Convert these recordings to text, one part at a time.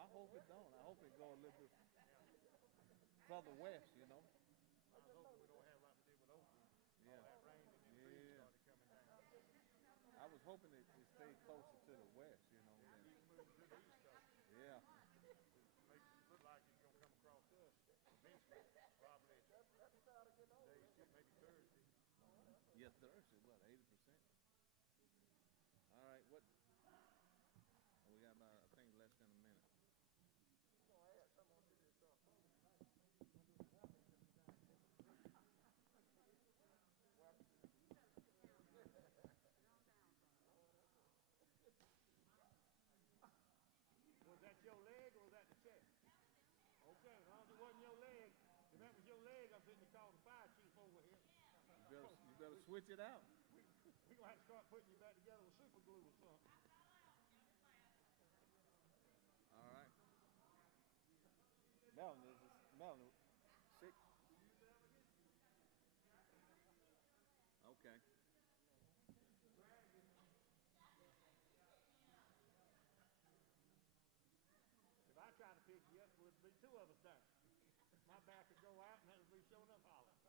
I hope it don't. I hope it go a little bit further west, you know. Yeah. Yeah. I was hoping it stayed closer to the west, you know. Yeah. Yeah, Thursday, what, 80%? All right, what? We got about, I think, less than a minute. Was that your leg or was that the chest? Okay, as long as it wasn't your leg, if that was your leg, I'm fitting to call the fire chief over here. You better switch it out. We're going to have to start putting you back together with super glue or something. All right. Melanie, sick? Okay. If I try to pick you up, it would be two of us down. My back would go out and that would be showing up hollering.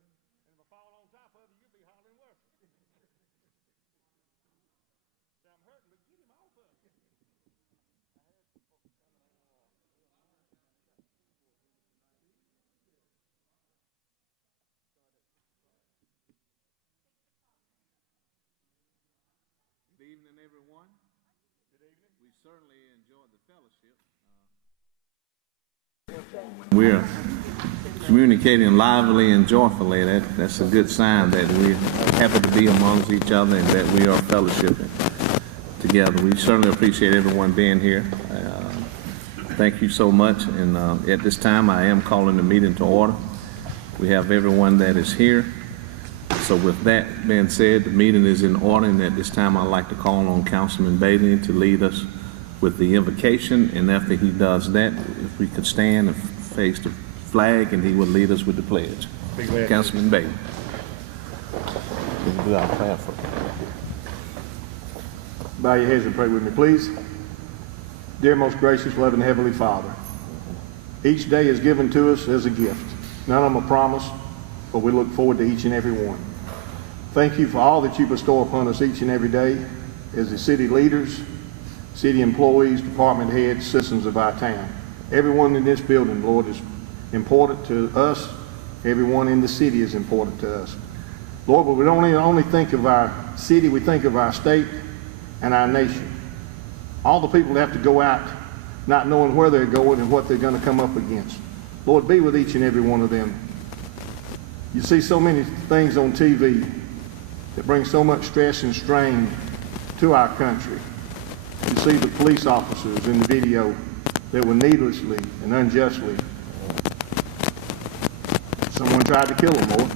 And if I fall on top of you, you'll be hollering worse. Say, I'm hurting, but get him off of me. Good evening, everyone. Good evening. We certainly enjoyed the fellowship. We're communicating lively and joyfully. That's a good sign that we're happy to be amongst each other and that we are fellowshipping together. We certainly appreciate everyone being here. Thank you so much. And at this time, I am calling the meeting to order. We have everyone that is here. So with that being said, the meeting is in order, and at this time I'd like to call on Councilman Bailey to lead us with the invocation, and after he does that, if we could stand and face the flag, and he will lead us with the pledge. Councilman Bailey. We'll do our prayer for you. Bow your heads and pray with me, please. Dear most gracious, loving Heavenly Father, each day is given to us as a gift. None of them a promise, but we look forward to each and every one. Thank you for all that you bestow upon us each and every day as the city leaders, city employees, department heads, citizens of our town. Everyone in this building, Lord, is important to us. Everyone in the city is important to us. Lord, but we don't only think of our city, we think of our state and our nation. All the people that have to go out not knowing where they're going and what they're going to come up against. Lord, be with each and every one of them. You see so many things on TV that bring so much stress and strain to our country. You see the police officers in the video that were needlessly and unjustly. Someone tried to kill them, Lord.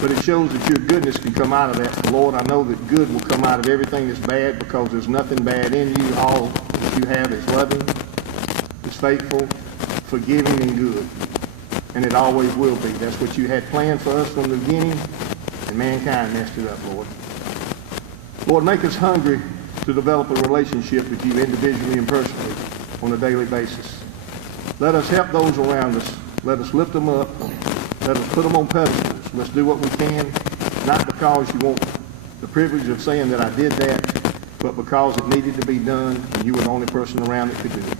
But it shows that your goodness can come out of that. So Lord, I know that good will come out of everything that's bad because there's nothing bad in you. All that you have is loving, is faithful, forgiving, and good. And it always will be. That's what you had planned for us from the beginning, and mankind messed it up, Lord. Lord, make us hungry to develop a relationship with you individually and personally on a daily basis. Let us help those around us. Let us lift them up. Let us put them on pedestals. Let's do what we can, not because you want the privilege of saying that I did that, but because it needed to be done, and you were the only person around that could do it.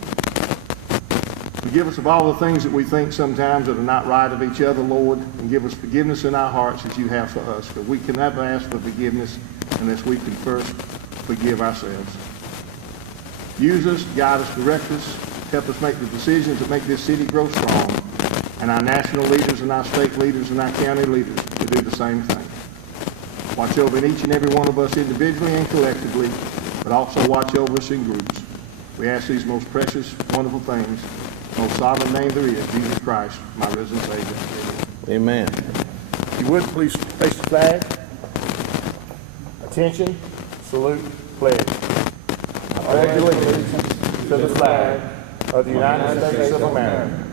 Forgive us of all the things that we think sometimes that are not right of each other, Lord, and give us forgiveness in our hearts as you have for us, for we can never ask for forgiveness unless we can first forgive ourselves. Use us, guide us, direct us, help us make the decisions that make this city grow strong. and our national leaders and our state leaders and our county leaders to do the same thing. Watch over each and every one of us individually and collectively, but also watch over us in groups. We ask these most precious, wonderful things, most sovereign name there is, Jesus Christ, my risen Savior. Amen. If you would, please face the flag. Attention, salute, pledge. I pledge allegiance to the flag of the United States of America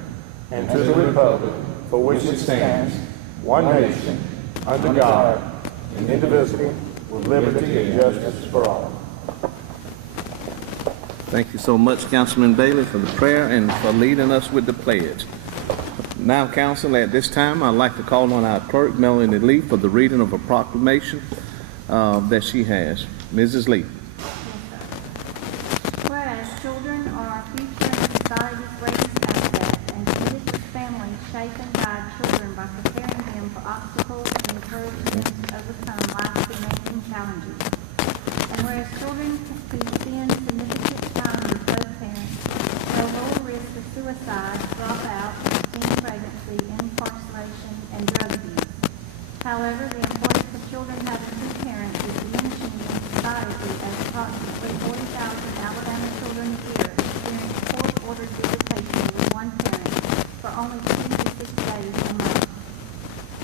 and to the republic for which it stands, one nation, under God, indivisible, with liberty and justice for all. Thank you so much, Councilman Bailey, for the prayer and for leading us with the pledge. Now, Council, at this time, I'd like to call on our clerk, Melanie Lee, for the reading of a proclamation that she has. Mrs. Lee. Whereas children are our future and society's greatest asset, and it is with families shape and guide children by preparing them for obstacles and encouraging them to overcome life's demanding challenges. And whereas children who spend significant time with both parents show lower risk of suicide, dropout, teen pregnancy, incarceration, and drug abuse. However, the importance of children having two parents is diminishing in society as approximately 40,000 Alabama children a year experience court-ordered visitation with one parent for only 2 to 6 days a month.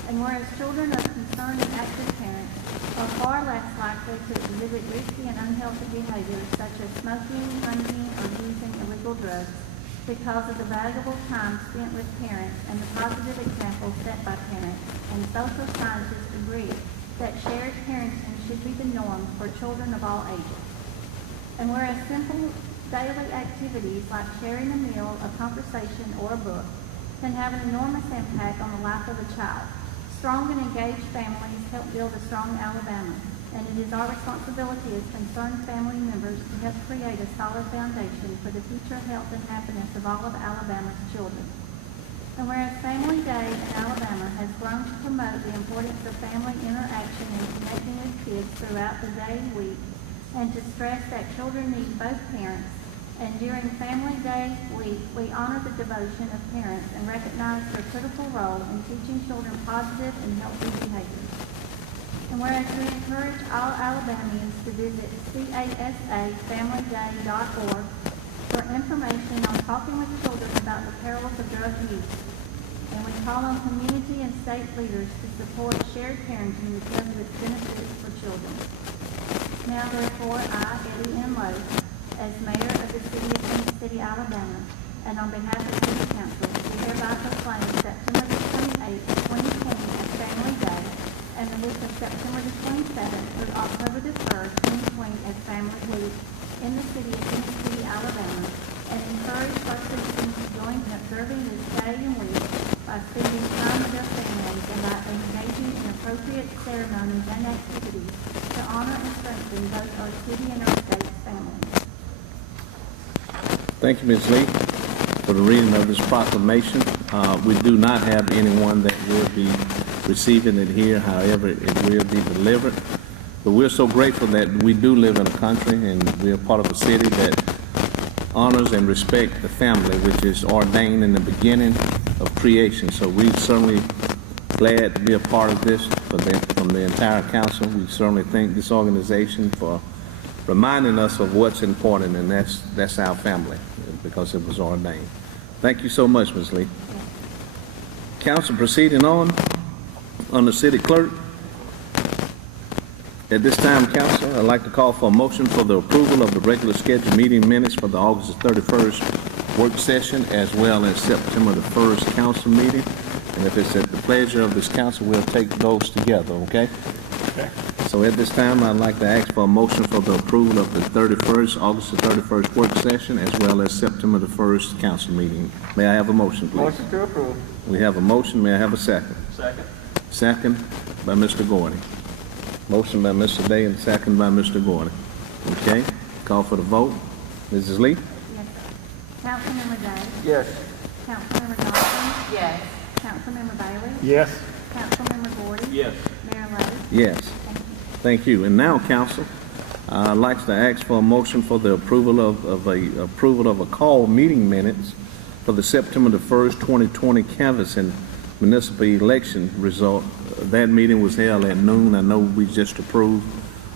And whereas children of concerned and active parents are far less likely to exhibit risky and unhealthy behaviors such as smoking, drinking, or using illegal drugs because of the valuable time spent with parents and the positive examples set by parents, and social scientists agree that shared parenting should be the norm for children of all ages. And whereas simple daily activities like sharing a meal, a conversation, or a book can have an enormous impact on the life of a child, strong and engaged families help build a strong Alabama, and it is our responsibility as concerned family members to help create a solid foundation for the future health and happiness of all of Alabama's children. And whereas Family Day in Alabama has grown to promote the importance of family interaction and connecting with kids throughout the day and week, and to stress that children need both parents, and during Family Day week, we honor the devotion of parents and recognize their critical role in teaching children positive and healthy behaviors. And whereas we encourage all Alabamians to visit casafamilyday.org for information on talking with children about the perils of drug use. And we call on community and state leaders to support shared parenting because of its benefits for children. Now, therefore, I, Eddie M. Lowe, as mayor of the city of Phenix City, Alabama, and on behalf of the City Council, we hereby proclaim September the 28th, 2020 as Family Day, and the week of September the 27th through October the 3rd, 2020 as Family Week in the city of Phenix City, Alabama, and encourage our citizens to join in observing this day and week by spending time with their families and by engaging in appropriate ceremonies and activities to honor and strengthen both our city and our state's families. Thank you, Ms. Lee, for the reading of this proclamation. We do not have anyone that will be receiving it here, however, it will be delivered. But we're so grateful that we do live in a country and we're part of a city that honors and respects the family, which is ordained in the beginning of creation. So we're certainly glad to be a part of this from the entire council. We certainly thank this organization for reminding us of what's important, and that's our family, because it was ordained. Thank you so much, Ms. Lee. Council, proceeding on the city clerk. At this time, council, I'd like to call for a motion for the approval of the regular scheduled meeting minutes for the August 31st work session, as well as September the 1st council meeting. And if it's at the pleasure of this council, we'll take those together, okay? Okay. So at this time, I'd like to ask for a motion for the approval of the August the 31st work session, as well as September the 1st council meeting. May I have a motion, please? Motion to approve. We have a motion. May I have a second? Second. Second by Mr. Gordy. Motion by Mr. Day and second by Mr. Gordy. Okay, call for the vote. Mrs. Lee? Yes, sir. Councilmember Day? Yes. Councilmember Johnson? Yes. Councilmember Bailey? Yes. Councilmember Gordy? Yes. Mayor Lowe? Yes. Thank you. Thank you. And now, council, I'd like to ask for a motion for the approval of a call meeting minutes for the September the 1st, 2020 canvassing municipal election result. That meeting was held at noon. I know we just approved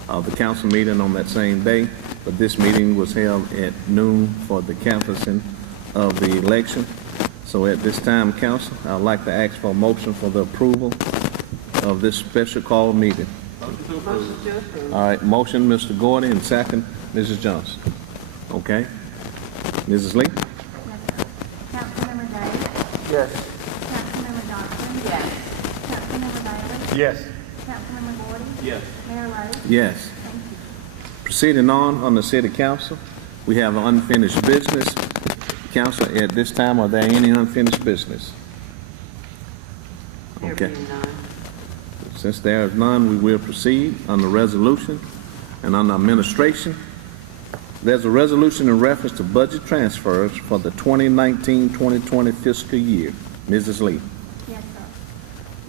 the council meeting on that same day, but this meeting was held at noon for the canvassing of the election. So at this time, council, I'd like to ask for a motion for the approval of this special call meeting. All right, motion, Mr. Gordy, and second, Mrs. Johnson. Okay. Mrs. Lee? Yes, sir. Councilmember Day? Yes. Councilmember Johnson? Yes. Councilmember Bailey? Yes. Councilmember Gordy? Yes. Mayor Lo? Yes. Thank you. Proceeding on the city council, we have unfinished business. Council, at this time, are there any unfinished business? There Okay. being none. Since there is none, we will proceed on the resolution and on the administration. There's a resolution in reference to budget transfers for the 2019-2020 fiscal year. Mrs. Lee. Yes, sir.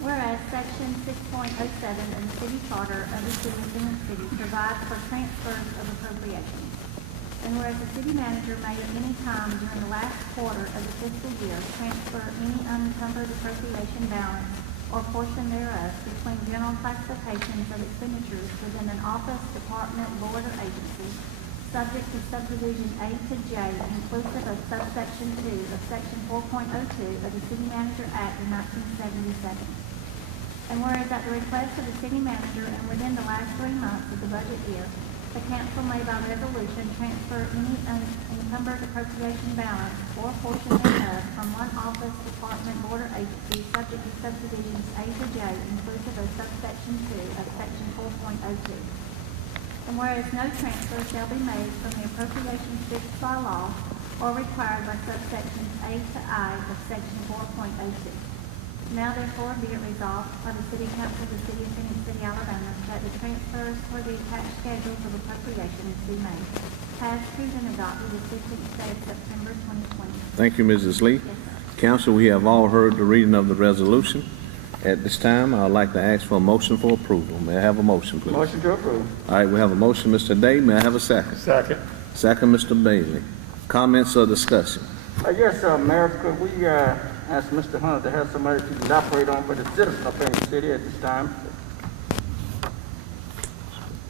Whereas Section 6.07 of the City Charter of the City of Phenix City provides for transfers of appropriations. And whereas the city manager may at any time during the last quarter of the fiscal year transfer any unencumbered appropriation balance or portion thereof between general classifications of expenditures within an office, department, board, or agency, subject to subdivision A to J, inclusive of subsection 2 of section 4.02 of the City Manager Act of 1977. And whereas at the request of the city manager and within the last 3 months of the budget year, the council may by resolution transfer any unencumbered appropriation balance or portion thereof from one office, department, board, or agency, subject to subdivisions A to J, inclusive of subsection 2 of section 4.02. And whereas no transfer shall be made from the appropriations fixed by law or required by subsections A to I of section 4.02. Now therefore be it resolved by the City Council of the City of Phenix City, Alabama, that the transfers for the attached schedules of appropriations be made, passed, approved, and adopted the 15th day of September 2020. Thank you, Mrs. Lee. Yes, sir. Council, we have all heard the reading of the resolution. At this time, I'd like to ask for a motion for approval. May I have a motion, please? Motion to approve. All right, we have a motion, Mr. Day. May I have a second? Second. Second, Mr. Bailey. Comments or discussion? Yes, Mayor, could we ask Mr. Hunter to have somebody to elaborate on for the citizens of Phenix City at this time?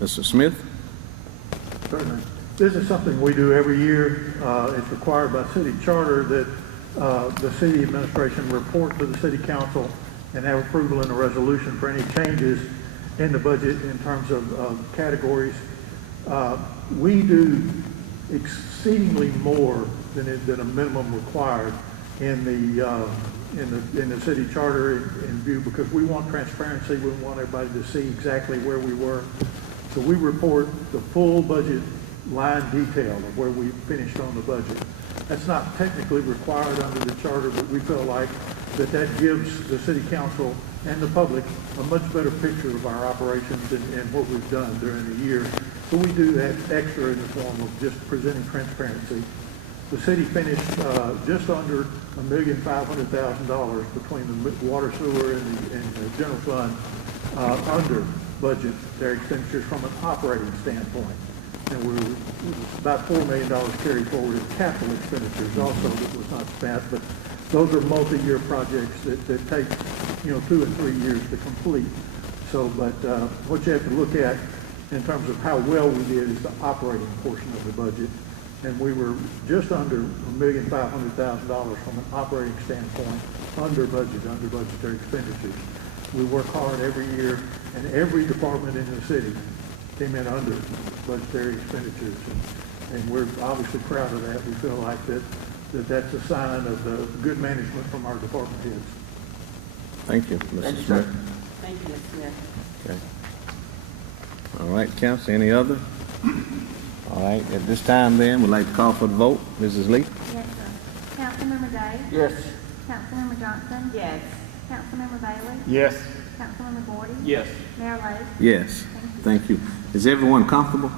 Mr. Smith? Certainly. This is something we do every year. It's required by city charter that the city administration report to the city council and have approval in a resolution for any changes in the budget in terms of categories. We do exceedingly more than a minimum required in the city charter in view, because we want transparency. We want everybody to see exactly where we were. So we report the full budget line detail of where we finished on the budget. That's not technically required under the charter, but we feel like that gives the city council and the public a much better picture of our operations and what we've done during the year. So we do that extra in the form of just presenting transparency. The city finished just under $1,500,000 between the water, sewer, and the general fund under budget their expenditures from an operating standpoint. And we were about $4 million carried forward in capital expenditures also that was not spent, but those are multi-year projects that take 2 and 3 years to complete. So, but what you have to look at in terms of how well we did is the operating portion of the budget. And we were just under $1,500,000 from an operating standpoint, under budgetary expenditures. We work hard every year, and every department in the city came in under budgetary expenditures, and we're obviously proud of that. We feel like that's a sign of the good management from our department heads. Thank you, Mr. Smith. Thank you, Mr. Smith. Okay. All right, council, any other? All right, at this time then, we'd like to call for the vote. Mrs. Lee? Yes, sir. Councilmember Day? Yes. Councilmember Johnson? Yes. Councilmember Bailey? Yes. Councilmember Gordy? Yes. Mayor Lo? Yes. Thank you. Is everyone comfortable?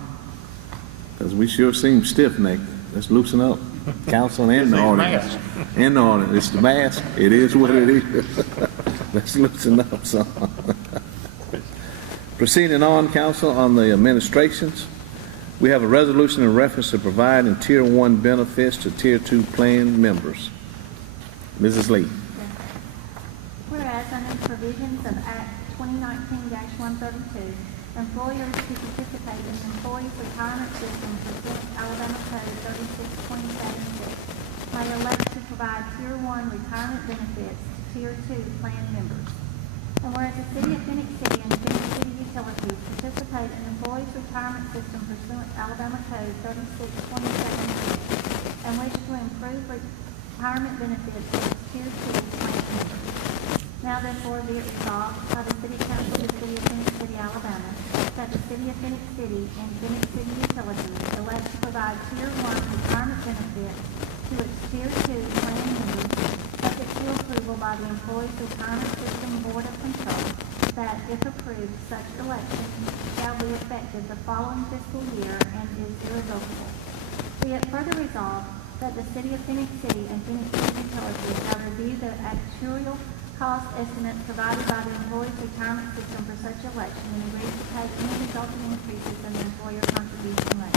Because we sure seem stiff-necked. Let's loosen up. Council and the audience. And the audience. It's the mask. It is what it is. Let's loosen up some. Proceeding on, council, on the administrations. We have a resolution in reference to providing Tier 1 benefits to Tier 2 plan members. Mrs. Lee. Whereas under the provisions of Act 2019-132, employers who participate in the employees' retirement system pursuant to Alabama Code 3627 may elect to provide Tier 1 retirement benefits to Tier 2 plan members. And whereas the City of Phenix City and Phenix City Utilities participate in the employees' retirement system pursuant to Alabama Code 3627 and wish to improve retirement benefits for its Tier 2 plan members. Now therefore be it resolved by the City Council of the City of Phenix City, Alabama, that the City of Phenix City and Phenix City Utilities elect to provide Tier 1 retirement benefits to its Tier 2 plan members, subject to approval by the Employees Retirement System Board of Control, that, if approved, such election shall be effective the following fiscal year and is irrevocable. Be it further resolved that the City of Phenix City and Phenix City Utilities shall review the actuarial cost estimates provided by the Employees Retirement System for such election and agree to pay any resulting increases in the employer contribution rate.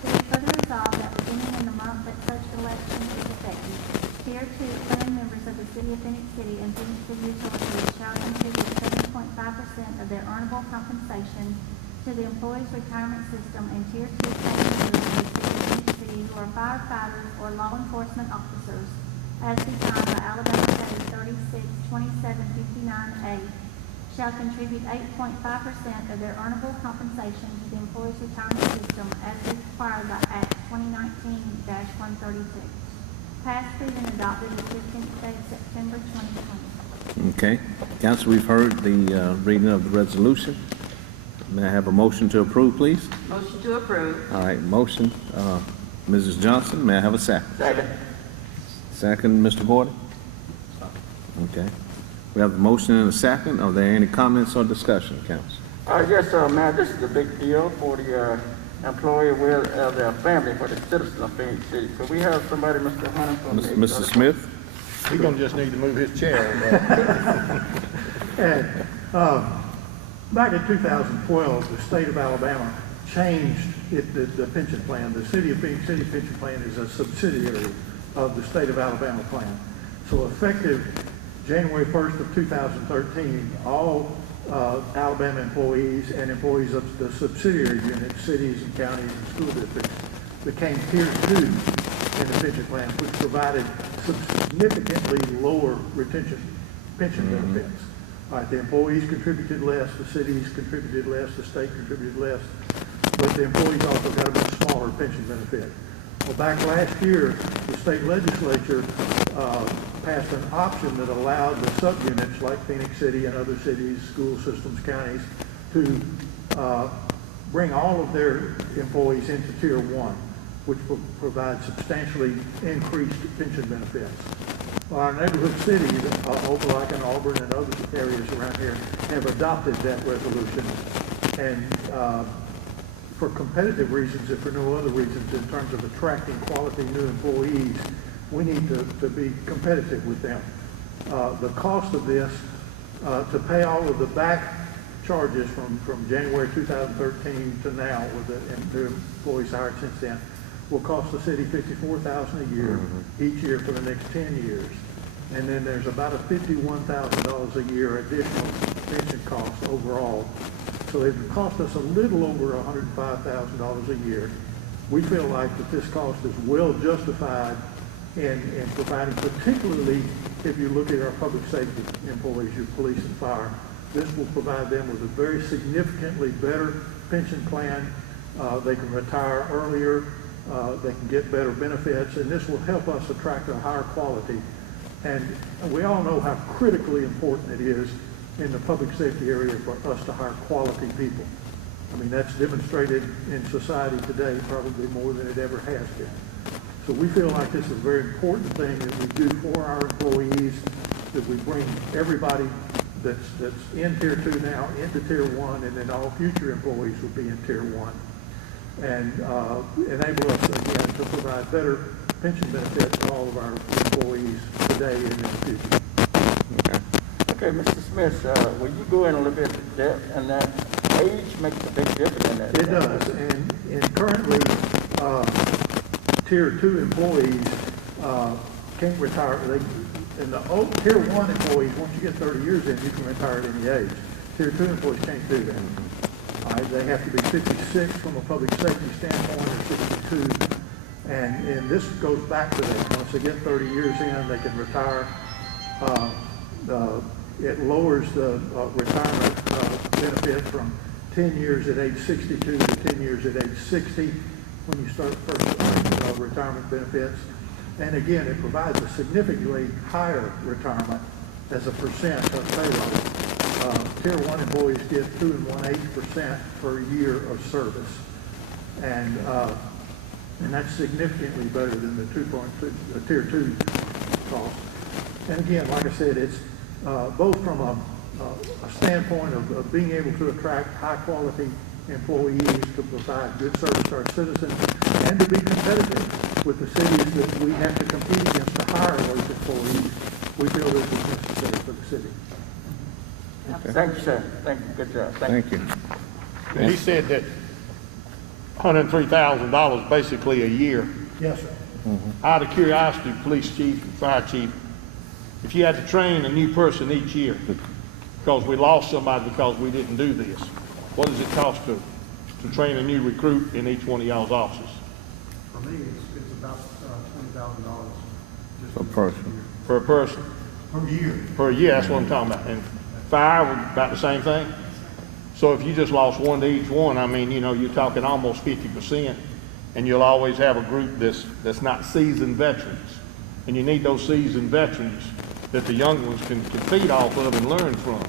Be it further resolved that beginning in the month that such election is effective, Tier 2 plan members of the City of Phenix City and Phenix City Utilities shall contribute 7.5% of their earnable compensation to the Employees Retirement System, and Tier 2 plan members of the City of Phenix City who are firefighters or law enforcement officers, as defined by Alabama Code 362759A, shall contribute 8.5% of their earnable compensation to the Employees Retirement System as required by Act 2019-132. Passed, through and adopted the 15th day of September 2020. Okay. Council, we've heard the reading of the resolution. May I have a motion to approve, please? Motion to approve. All right, motion. Mrs. Johnson, may I have a second? Second. Second, Mr. Gordon? Okay. We have a motion and a second. Are there any comments or discussion, council? Yes, sir, man, this is a big deal for the employee with their family, for the citizens of Phoenix City. Could we have somebody, Mr. Hunter, from the Mr. Smith? He's gonna just need to move his chair. And back in 2012, the state of Alabama changed the pension plan. The City of Phoenix City pension plan is a subsidiary of the state of Alabama plan. So effective January 1st of 2013, all Alabama employees and employees of the subsidiary units, cities and counties and school districts, became Tier 2 in the pension plan, which provided significantly lower pension benefits. All right, the employees contributed less, the cities contributed less, the state contributed less, but the employees also got a much smaller pension benefit. Well, back last year, the state legislature passed an option that allowed the subunits like Phoenix City and other cities, school systems, counties, to bring all of their employees into Tier 1, which will provide substantially increased pension benefits. Well, our neighborhood cities, Opelika and Auburn and other areas around here, have adopted that resolution. And for competitive reasons, if for no other reasons, in terms of attracting quality new employees, we need to be competitive with them. The cost of this, to pay all of the back charges from January 2013 to now, with the new employees hired since then, will cost the city $54,000 a year, each year for the next 10 years. And then there's about a $51,000 a year additional pension cost overall. So it would cost us a little over $105,000 a year. We feel like that this cost is well justified in providing, particularly if you look at our public safety employees, your police and fire. This will provide them with a very significantly better pension plan. They can retire earlier. They can get better benefits, and this will help us attract a higher quality. And we all know how critically important it is in the public safety area for us to hire quality people. I mean, that's demonstrated in society today probably more than it ever has been. So we feel like this is a very important thing that we do for our employees, that we bring everybody that's in Tier 2 now into Tier 1, and then all future employees will be in Tier 1. And enable us, again, to provide better pension benefits to all of our employees today and in the future. Okay, Mr. Smith, will you go in a little bit of depth, and that age makes a big difference in that? It does, and currently, Tier 2 employees can't retire. in the old Tier 1 employees, once you get 30 years in, you can retire at any age. Tier 2 employees can't do that. All right, they have to be 56 from a public safety standpoint, or 62. And this goes back to that. Once they get 30 years in, they can retire. It lowers the retirement benefit from 10 years at age 62 to 10 years at age 60 when you start first retirement benefits. And again, it provides a significantly higher retirement as a percent of payroll. Tier 1 employees get 2 1/8% per year of service. And that's significantly better than the Tier 2 cost. And again, like I said, it's both from a standpoint of being able to attract high-quality employees to provide good service to our citizens and to be competitive with the cities that we have to compete against to hire those employees. We feel this is necessary for the city. Okay. Thank you, sir. Thank you. Good job. Thank you. And he said that $103,000 basically a year. Yes, sir. Out of curiosity, police chief and fire chief, if you had to train a new person each year, because we lost somebody because we didn't do this, what does it cost to train a new recruit in each one of y'all's offices? For me, it's about $20,000 Per person. Per person? per year. Per year, that's what I'm talking about. And fire, about the same thing? So if you just lost one to each one, I mean, you know, you're talking almost 50%, and you'll always have a group that's not seasoned veterans. And you need those seasoned veterans that the young ones can feed off of and learn from.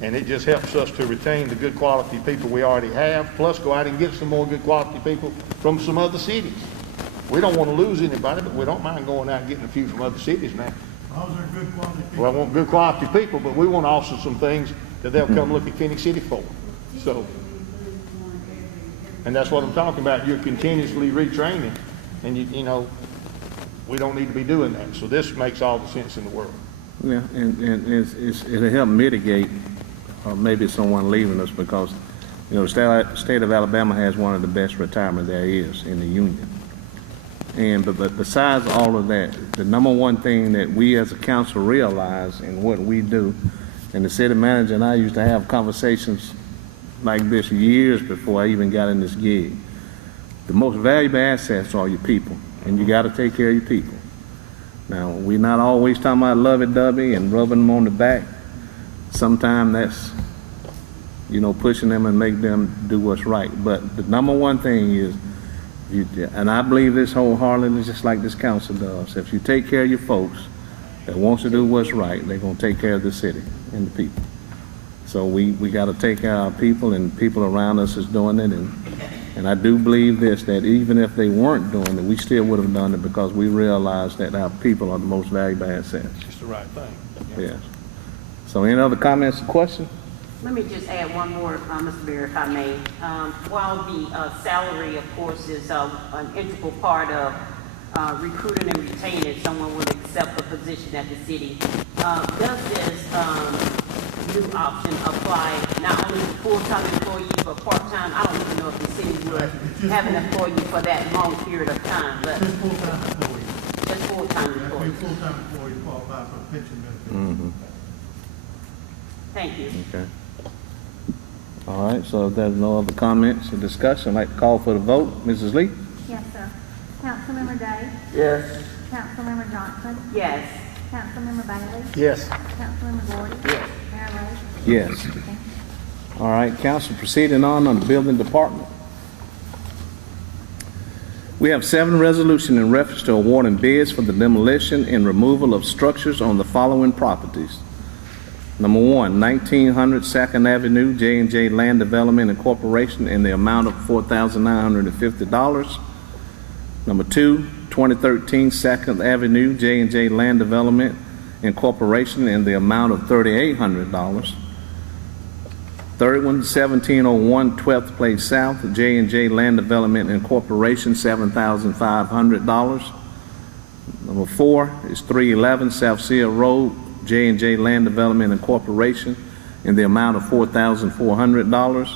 And it just helps us to retain the good quality people we already have, plus go out and get some more good quality people from some other cities. We don't want to lose anybody, but we don't mind going out and getting a few from other cities now. As long as they're good quality people. Well, I want good quality people, but we want also some things that they'll come look at Phenix City for. So, and that's what I'm talking about. You're continuously retraining, and you know, we don't need to be doing that. So this makes all the sense in the world. Yeah, and it'll help mitigate maybe someone leaving us because, you know, the state of Alabama has one of the best retirement there is in the union. And but besides all of that, the number one thing that we as a council realize in what we do, and the city manager and I used to have conversations like this years before I even got in this gig. The most valuable assets are your people, and you got to take care of your people. Now, we're not always talking about lovey-dovey and rubbing them on the back. Sometimes that's, you know, pushing them and make them do what's right. But the number one thing is, and I believe this wholeheartedly, just like this council does, if you take care of your folks that wants to do what's right, they're going to take care of the city and the people. So we got to take care of our people, and people around us is doing it. And I do believe this, that even if they weren't doing it, we still would have done it because we realize that our people are the most valuable assets. It's the right thing. Yes. So any other comments or questions? Let me just add one more, Mr. Mayor, if I may. While the salary, of course, is an integral part of recruiting and retaining someone will accept a position at the city, does this new option apply not only to full-time employees but part-time? I don't even know if the city would have an employee for that long period of time, but Just full-time employees. just full-time If employees. you're a full-time employee, you qualify for a pension benefit. Mm-hmm. Thank you. Okay. All right, so if there's no other comments or discussion, I'd like to call for the vote. Mrs. Lee? Yes, sir. Councilmember Day? Yes. Councilmember Johnson? Yes. Councilmember Bailey? Yes. Councilmember Gordon? Yes. Mayor Lo? Yes. Okay. All right, council proceeding on the building department. We have 7 resolutions in reference to awarding bids for the demolition and removal of structures on the following properties. Number 1, 1900 2nd Avenue, J&J Land Development Incorporation, in the amount of $4,950. Number 2, 2013 2nd Avenue, J&J Land Development Incorporation, in the amount of $3,800. Third one, 1701 12th Place South, J&J Land Development Incorporation, $7,500. Number 4 is 311 South Seal Road, J&J Land Development Incorporation, in the amount of $4,400.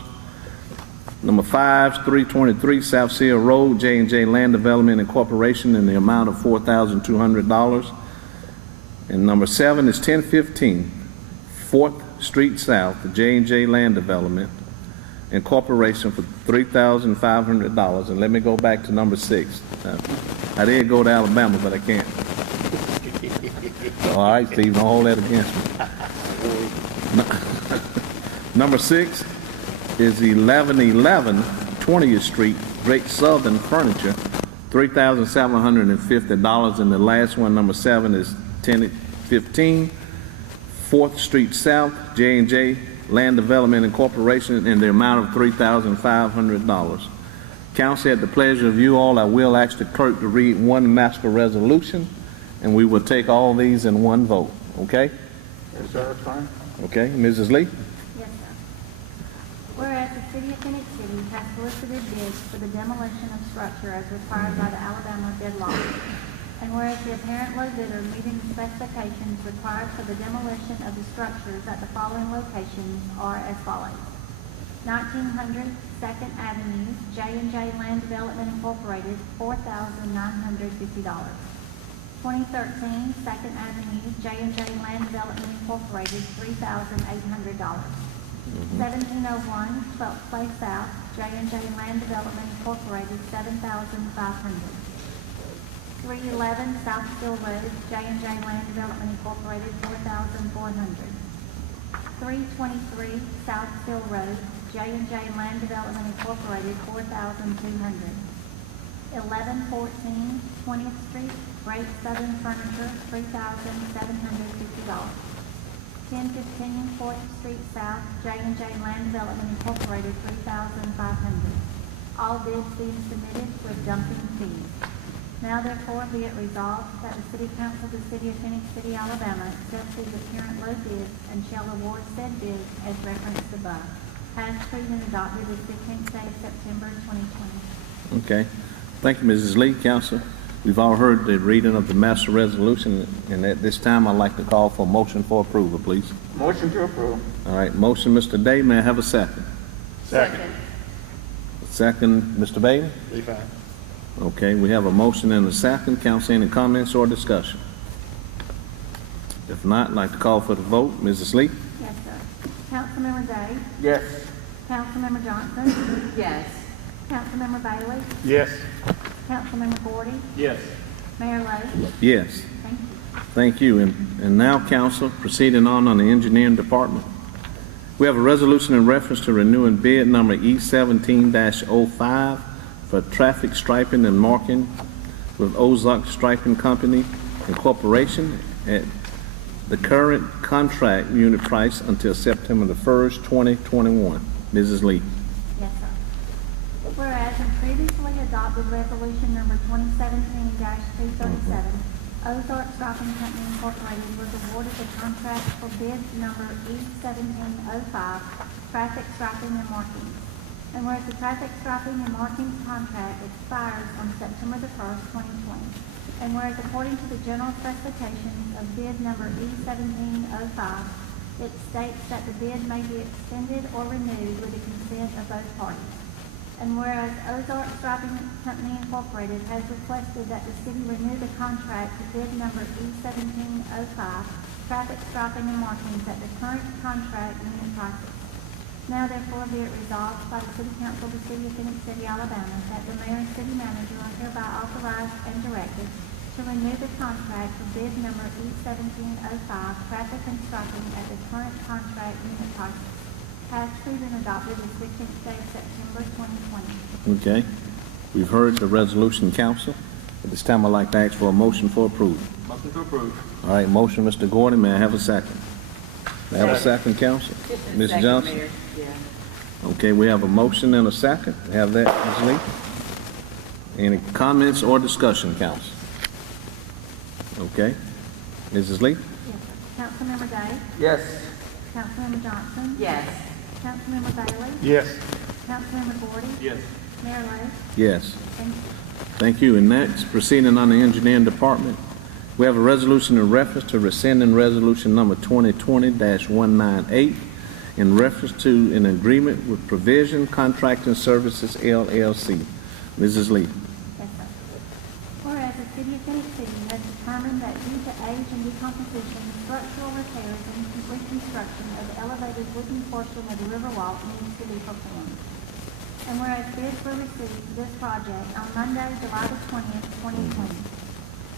Number 5 is 323 South Seal Road, J&J Land Development Incorporation, in the amount of $4,200. And number 7 is 1015 4th Street South, the J&J Land Development Incorporation for $3,500. And let me go back to number 6. I did go to Alabama, but I can't. All right, Steve, don't hold that against me. Number 6 is 1111 20th Street, Great Southern Furniture, $3,750. And the last one, number 7, is 1015 4th Street South, J&J Land Development Incorporation, in the amount of $3,500. Council, at the pleasure of you all, I will ask the clerk to read one master resolution, and we will take all these in one vote. Okay? Yes, sir, that's fine. Okay, Mrs. Lee? Yes, sir. Whereas the city of Phenix City has solicited bids for the demolition of structure as required by the Alabama bid law. And whereas the apparent low bidder meeting the specifications required for the demolition of the structures at the following locations are as follows. 1900 2nd Avenue, J&J Land Development Incorporated, $4,950. 2013 2nd Avenue, J&J Land Development Incorporated, $3,800. 1701 12th Place South, J&J Land Development Incorporated, $7,500. 311 South Steel Road, J&J Land Development Incorporated, $4,400. 323 South Steel Road, J&J Land Development Incorporated, $4,200. 1114 20th Street, Great Southern Furniture, $3,750. 1015 4th Street South, J&J Land Development Incorporated, $3,500. All bids being submitted with dumping fees. Now therefore be it resolved that the City Council of the City of Phenix City, Alabama accepts these apparent low bids and shall award said bids as referenced above. Passed, approved, and adopted the 15th day of September 2020. Okay. Thank you, Mrs. Lee. Council, we've all heard the reading of the master resolution, and at this time, I'd like to call for a motion for approval, please. Motion to approve. All right, motion, Mr. Day. May I have a second? Second. Second, Mr. Bailey? Be fine. Okay, we have a motion and a second. Council, any comments or discussion? If not, I'd like to call for the vote. Mrs. Lee? Yes, sir. Councilmember Day? Yes. Councilmember Johnson? Yes. Councilmember Bailey? Yes. Councilmember Gordy? Yes. Mayor Lo? Yes. Thank you. Thank you. And now, council, proceeding on the engineering department. We have a resolution in reference to renewing bid number E17-05 for traffic striping and marking with Ozark Striping Company Incorporation at the current contract unit price until September the 1st, 2021. Mrs. Lee. Yes, sir. Whereas in previously adopted resolution number 2017-237, Ozark Striping Company Incorporated was awarded the contract for bid number E1705, traffic striping and marking. And whereas the traffic striping and marking contract expires on September the 1st, 2020. And whereas according to the general specifications of bid number E1705, it states that the bid may be extended or renewed with the consent of both parties. And whereas Ozark Striping Company Incorporated has requested that the city renew the contract to bid number E1705, traffic striping and markings at the current contract unit prices. Now therefore be it resolved by the City Council of the City of Phenix City, Alabama, that the mayor and city manager are hereby authorized and directed to renew the contract for bid number E1705, traffic and striping at the current contract unit prices. Passed, approved, and adopted the 15th day of September 2020. Okay. We've heard the resolution, council. At this time, I'd like to ask for a motion for approval. Motion to approve. All right, motion, Mr. Gordon. May I have a second? May I have a second, council? Ms. Second, Johnson? Mayor. Yeah. Okay, we have a motion and a second. We have that, Ms. Lee. Any comments or discussion, council? Okay. Mrs. Lee? Yes, sir. Councilmember Day? Yes. Councilmember Johnson? Yes. Councilmember Bailey? Yes. Councilmember Gordy? Yes. Mayor Lo? Yes. Thank you. Thank you. And next, proceeding on the engineering department, we have a resolution in reference to rescinding resolution number 2020-198 in reference to an agreement with Provision Contracting Services, LLC. Mrs. Lee. Yes, sir. Whereas the City of Phenix City has determined that due to age and decomposition, structural repairs, and reconstruction of the elevated wooden portion of the Riverwalk needs to be performed. And whereas bids were received for this project on Monday, July the 20th, 2020.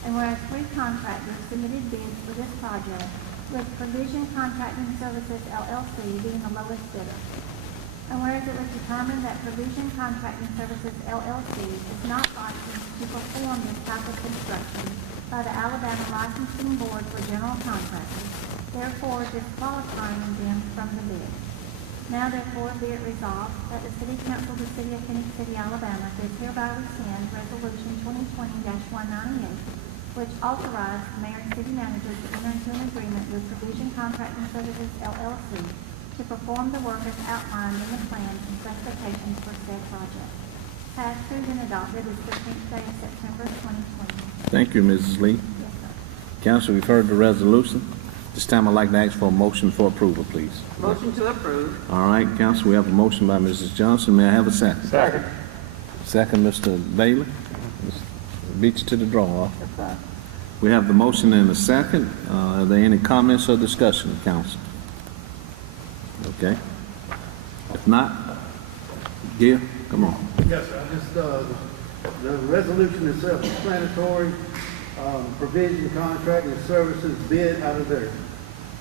And whereas 3 contractors submitted bids for this project, with Provision Contracting Services LLC being the lowest bidder. And whereas it was determined that Provision Contracting Services LLC is not licensed to perform this type of construction by the Alabama Licensing Board for General Contractors, therefore disqualifying them from the bid. Now therefore be it resolved that the City Council of the City of Phenix City, Alabama does hereby rescind Resolution 2020-198, which authorized the mayor and city manager to enter into an agreement with Provision Contracting Services LLC to perform the work as outlined in the plans and specifications for said project. Passed, approved, and adopted this 15th day of September 2020. Thank you, Mrs. Lee. Yes, sir. Council, we've heard the resolution. This time I'd like to ask for a motion for approval, please. Motion to approve. All right, council, we have a motion by Mrs. Johnson. May I have a second? Second. Second, Mr. Bailey. Beat you to the draw. That's fine. We have the motion and a second. Are there any comments or discussion, council? Okay. If not, Gil, come on. Yes, sir, I just, the resolution is self-explanatory. Provision Contracting Services bid out of their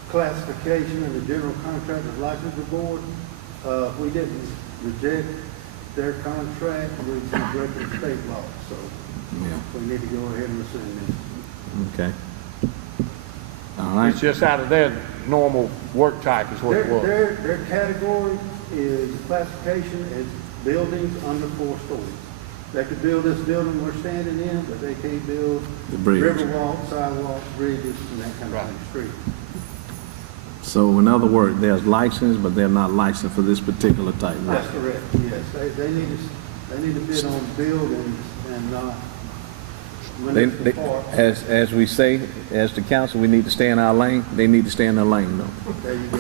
classification in the General Contractors Licensing Board. We didn't reject their contract, we breaking state law, so Yeah. we need to go ahead and rescind this. Okay. All right. It's just out of their normal work type is what it was. Their category is classification as buildings under 4 stories. They could build this building we're standing in, but they can't build The bridge. riverwalks, sidewalks, bridges, and that kind of Right. thing, streets. So in other words, they're licensed, but they're not licensed for this particular type of work. That's correct, yes. They need to bid on buildings and not municipal parks. As we say, as the council, we need to stay in our lane. They need to stay in their lane, though. There you go,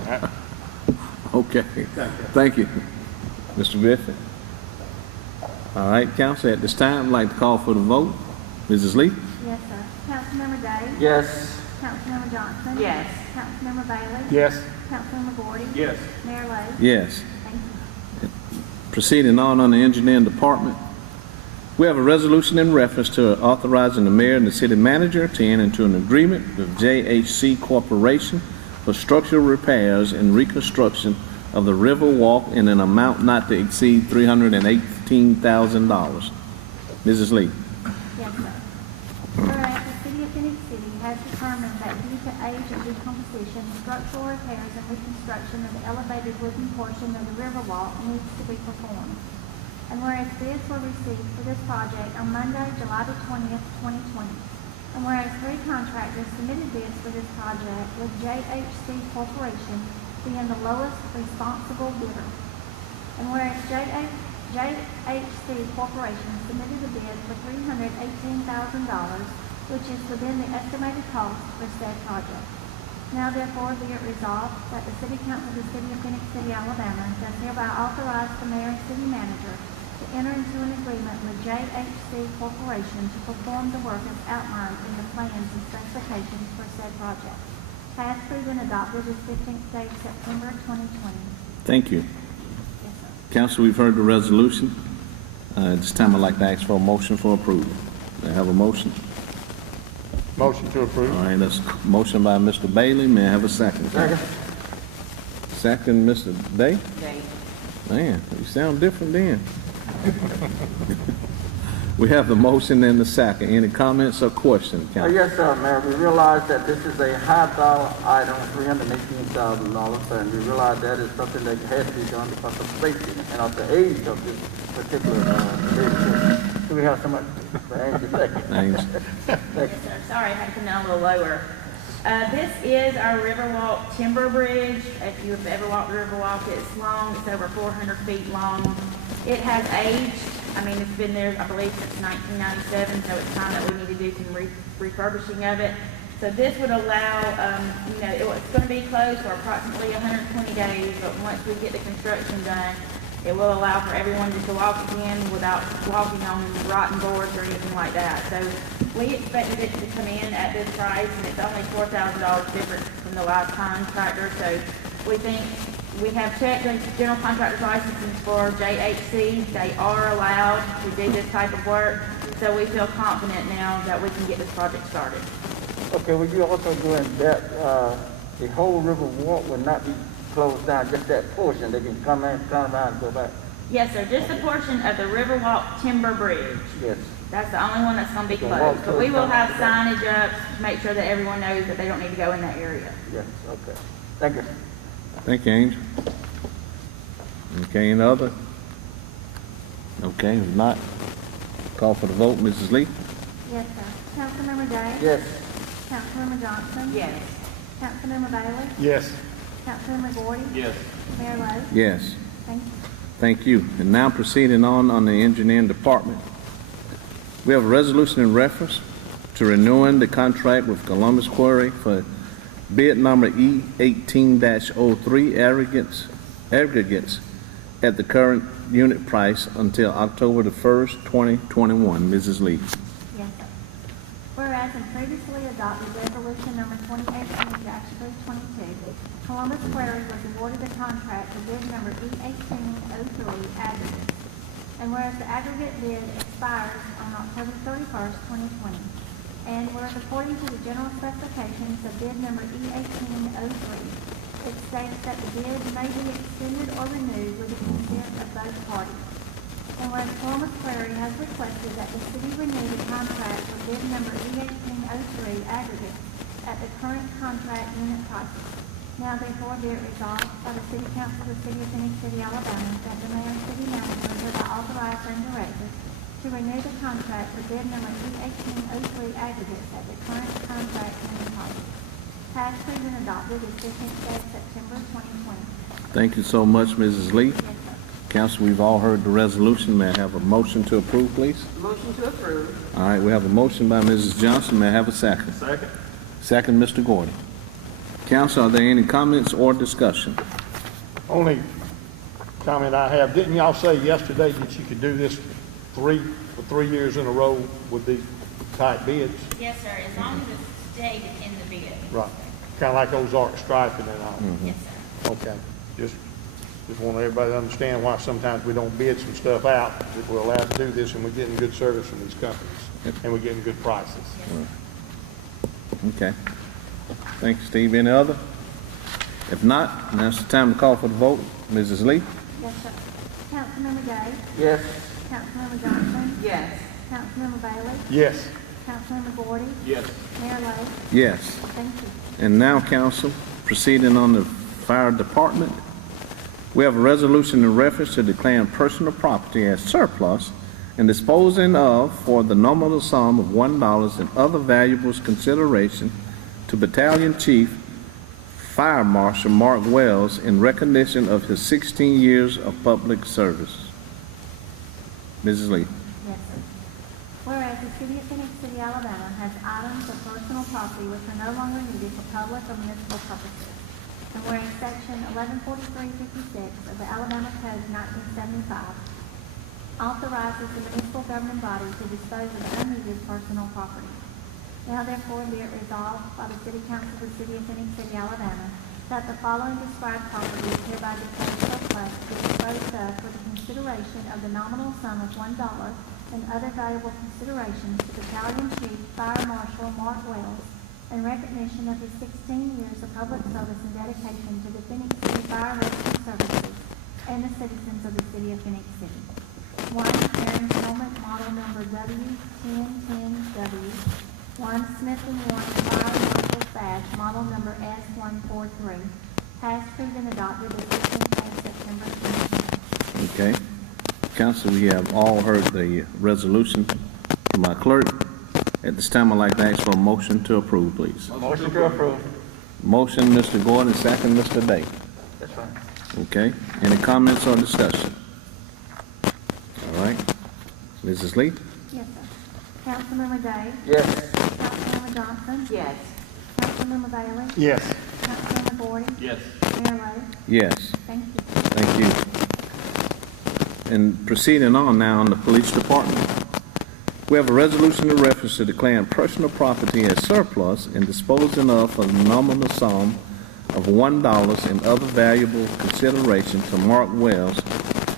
man. Okay. Thank you, Mr. Griffin. All right, council, at this time, I'd like to call for the vote. Mrs. Lee? Yes, sir. Councilmember Day? Yes. Councilmember Johnson? Yes. Councilmember Bailey? Yes. Councilmember Gordy? Yes. Mayor Lo? Yes. Thank you. Proceeding on the engineering department, we have a resolution in reference to authorizing the mayor and the city manager to enter into an agreement with JHC Corporation for structural repairs and reconstruction of the River Walk in an amount not to exceed $318,000. Mrs. Lee. Yes, sir. Whereas the City of Phenix City has determined that due to age and decomposition, structural repairs and reconstruction of the elevated wooden portion of the Riverwalk needs to be performed. And whereas bids were received for this project on Monday, July the 20th, 2020. And whereas 3 contractors submitted bids for this project, with JHC Corporation being the lowest responsible bidder. And whereas JHC Corporation submitted a bid for $318,000, which is within the estimated cost for said project. Now therefore be it resolved that the City Council of the City of Phenix City, Alabama does hereby authorize the mayor and city manager to enter into an agreement with JHC Corporation to perform the work as outlined in the plans and specifications for said project. Passed, approved, and adopted this 15th day of September 2020. Thank you. Yes, sir. Council, we've heard the resolution. At this time, I'd like to ask for a motion for approval. May I have a motion? Motion to approve. All right, that's a motion by Mr. Bailey. May I have a second? Second. Second, Mr. Day? Day. Man, you sound different then. We have the motion and the second. Any comments or questions, council? Yes, sir, Mayor. We realize that this is a high dollar item, $318,000, and we realize that is something that has to be done because of safety and of the age of this particular vehicle. Do we have so much for Angie to say? Thanks. Yes, sir. Sorry, I had to come down a little lower. This is our Riverwalk timber bridge. If you've ever walked the Riverwalk, it's long. It's over 400 feet long. It has aged. I mean, it's been there, I believe, since 1997, so it's time that we need to do some refurbishing of it. So this would allow, it's going to be closed for approximately 120 days, but once we get the construction done, It will allow for everyone just to walk in without walking on rotten boards or anything like that. So we expected it to come in at this price, and it's only $4,000 different from the last contractor. So we think we have checked the general contractor's licenses for JHC. They are allowed to do this type of work. So we feel confident now that we can get this project started. Okay, will you also go in that, the whole river walk will not be closed down, just that portion, they can come in, turn around and go back? Yes, sir, just a portion of the Riverwalk Timber Bridge. Yes. That's the only one that's gonna be You can walk closed. But we through will it. have signage up to make sure that everyone knows that they don't need to go in that area. Yes, okay. Thank you. Thank you, Angel. Okay, any other? Okay, if not, call for the vote. Mrs. Lee? Yes, sir. Councilmember Day? Yes. Councilmember Johnson? Yes. Councilmember Bailey? Yes. Councilmember Gordy? Yes. Mayor Lo? Yes. Thank you. Thank you. And now proceeding on the engineering department. We have a resolution in reference to renewing the contract with Columbus Quarry for bid number E18-03 aggregates at the current unit price until October the 1st, 2021. Mrs. Lee. Yes, sir. Whereas in previously adopted resolution number 2018-322, Columbus Quarry was awarded a contract for bid number E18-03 aggregates. And whereas the aggregate bid expires on October 31st, 2020. And whereas according to the general specifications of bid number E18-03, it states that the bid may be extended or renewed with the consent of both parties. And whereas Columbus Quarry has requested that the city renew the contract for bid number E18-03 aggregate at the current contract unit prices. Now therefore be it resolved by the City Council of the City of Phenix City, Alabama, that the mayor and city manager are hereby authorized and directed to renew the contract for bid number E18-03 aggregates at the current contract unit prices. Passed, approved, and adopted the 15th day of September 2020. Thank you so much, Mrs. Lee. Yes, sir. Council, we've all heard the resolution. May I have a motion to approve, please? Motion to approve. All right, we have a motion by Mrs. Johnson. May I have a second? Second. Second, Mr. Gordon. Council, are there any comments or discussion? Only comment I have, didn't y'all say yesterday that you could do this for 3 years in a row with these type bids? Yes, sir, as long as it's stated in the bid. Right. Kind of like Ozark striping and all. Yes, sir. Okay. Just want everybody to understand why sometimes we don't bid some stuff out, that we're allowed to do this and we're getting good service from these companies. And we're getting good prices. Okay. Thank you, Steve. Any other? If not, now's the time to call for the vote. Mrs. Lee? Yes, sir. Councilmember Day? Yes. Councilmember Johnson? Yes. Councilmember Bailey? Yes. Councilmember Gordy? Yes. Mayor Lo? Yes. Thank you. And now, council, proceeding on the fire department, we have a resolution in reference to declaring personal property as surplus and disposing of for the nominal sum of $1 and other valuables consideration to Battalion Chief Fire Marshal Mark Wells in recognition of his 16 years of public service. Mrs. Lee. Yes, sir. Whereas the City of Phoenix City, Alabama has items of personal property which are no longer needed for public or municipal purposes. And whereas Section 114356 of the Alabama Code 1975 authorizes the municipal governing body to dispose of unneeded personal property. Now therefore be it resolved by the City Council of the City of Phoenix City, Alabama, that the following described property is hereby declared surplus to be disposed of for the consideration of the nominal sum of $1 and other valuable considerations to Battalion Chief Fire Marshal Mark Wells in recognition of his 16 years of public service and dedication to the Phoenix City Fire Rescue Services and the citizens of the City of Phoenix City. 1. Aaron Helmet, model number W1010W. 1. Smith & Warren Fire Marshal Badge, model number S143. Passed, approved, and adopted the 15th day of September 2020. Okay. Council, we have all heard the resolution from our clerk. At this time, I'd like to ask for a motion to approve, please. Motion to approve. Motion, Mr. Gordon, second, Mr. Day. That's fine. Okay. Any comments or discussion? All right. Mrs. Lee? Yes, sir. Councilmember Day? Yes. Councilmember Johnson? Yes. Councilmember Bailey? Yes. Councilmember Gordy? Yes. Mayor Lo? Yes. Thank you. Thank you. And proceeding on now on the police department. We have a resolution in reference to declaring personal property as surplus and disposing of a nominal sum of $1 in other valuable consideration to Mark Wells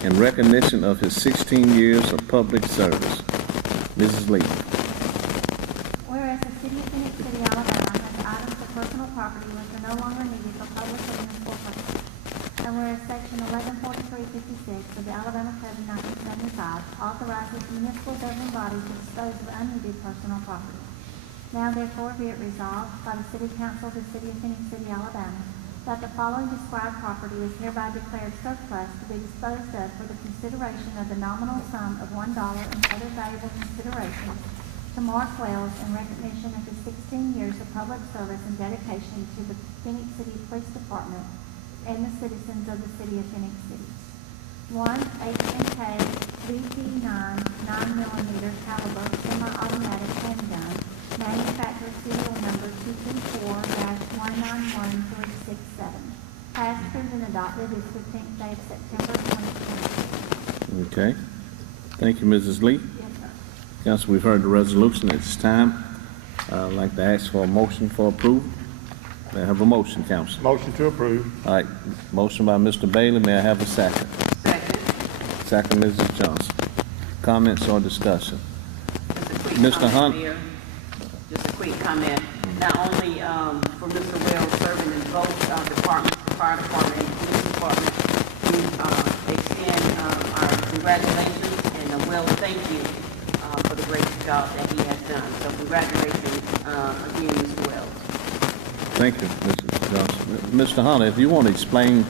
in recognition of his 16 years of public service. Mrs. Lee. Whereas the city of Phoenix City, Alabama has items of personal property which are no longer needed for public or municipal purposes. And whereas section 114356 of the Alabama Code of 1975 authorizes municipal governing bodies to dispose of unneeded personal property. Now therefore be it resolved by the City Council of the City of Phoenix City, Alabama, that the following described property is hereby declared surplus to be disposed of for the consideration of the nominal sum of $1 in other valuable consideration to Mark Wells in recognition of his 16 years of public service and dedication to the Phoenix City Police Department and the citizens of the City of Phoenix City. 1 H&K VT9 9mm caliber semi-automatic handgun, manufacturer serial number 234-191367. Passed, approved, and adopted this 15th day of September 2020. Okay. Thank you, Mrs. Lee. Yes, sir. Council, we've heard the resolution at this time. I'd like to ask for a motion for approval. May I have a motion, Council? Motion to approve. All right, motion by Mr. Bailey. May I have a second? Second. Second, Mrs. Johnson. Comments or discussion? Just a quick Mr. Hunt. comment, Mayor. Just a quick comment, not only for Mr. Wells serving in both departments, the fire department and the police department, we extend our congratulations and a well thank you for the great job that he has done. So congratulations again, Mr. Wells. Thank you, Mrs. Johnson. Mr. Hunter, if you want to explain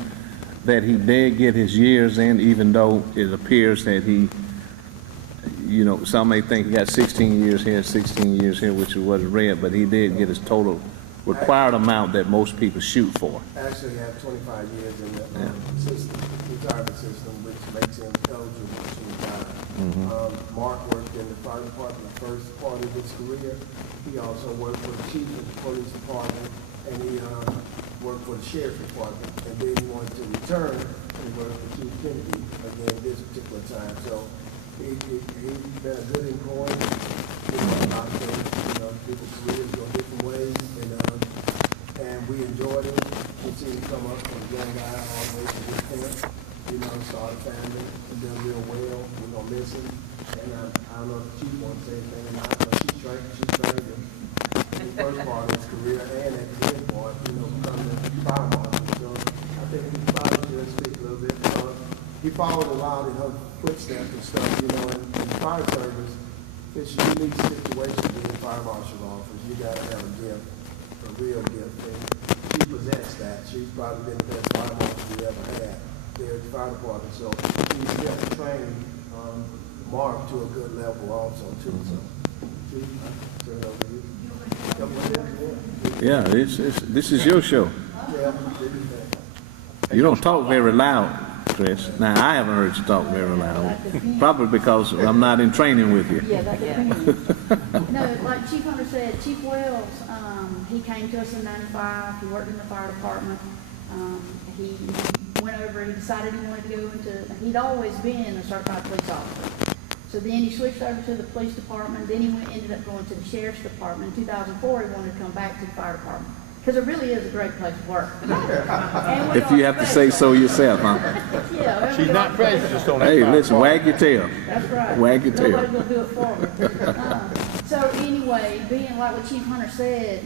that he did get his years in, even though it appears that he, you know, some may think he got 16 years here, 16 years here, which was read, but he did get his total required amount that most people shoot for. Actually, have 25 years in the system, retirement system, which makes him eligible to retire. Mark worked in the fire department the first part of his career. He also worked for the chief of the police department, and he worked for the sheriff's department. And then he wanted to return and work for Chief Kennedy again this particular time. So he's been a good employee. You know, a lot of things, you know, people's careers go different ways, and we enjoyed it. We see him come up from a young guy all the way to this camp, you know, start a family, and done real well. We're gonna miss him. And I don't know if the chief wants to say anything or not, but she trained him in the first part of his career and at the end part, you know, becoming a fire marshal. So I think he probably should speak a little bit. He followed a lot in her footsteps and stuff, you know, in the fire service. It's a unique situation being fire marshal's office. You gotta have a gift, a real gift. And she possessed that. She's probably been the best fire marshal we ever had there at the fire department. So she's just trained Mark to a good level also too. So Chief, I turn it over to you. Yeah, this is your show. Yeah. You don't talk very loud, Chris. Now, I haven't heard you talk very loud, probably because I'm not in training with you. Yeah, that depends. No, like Chief Hunter said, Chief Wells, he came to us in '95. He worked in the fire department. He went over, he decided he wanted to go into, he'd always been a certified police officer. So then he switched over to the police department. Then he ended up going to the sheriff's department. In 2004, he wanted to come back to the fire department. Because it really is a great place to work. If you have to say so yourself, huh? Yeah. She's not prejudiced on that. Hey, listen, wag your tail. That's right. Wag your tail. Nobody's going to do it for me. So anyway, being like what Chief Hunter said,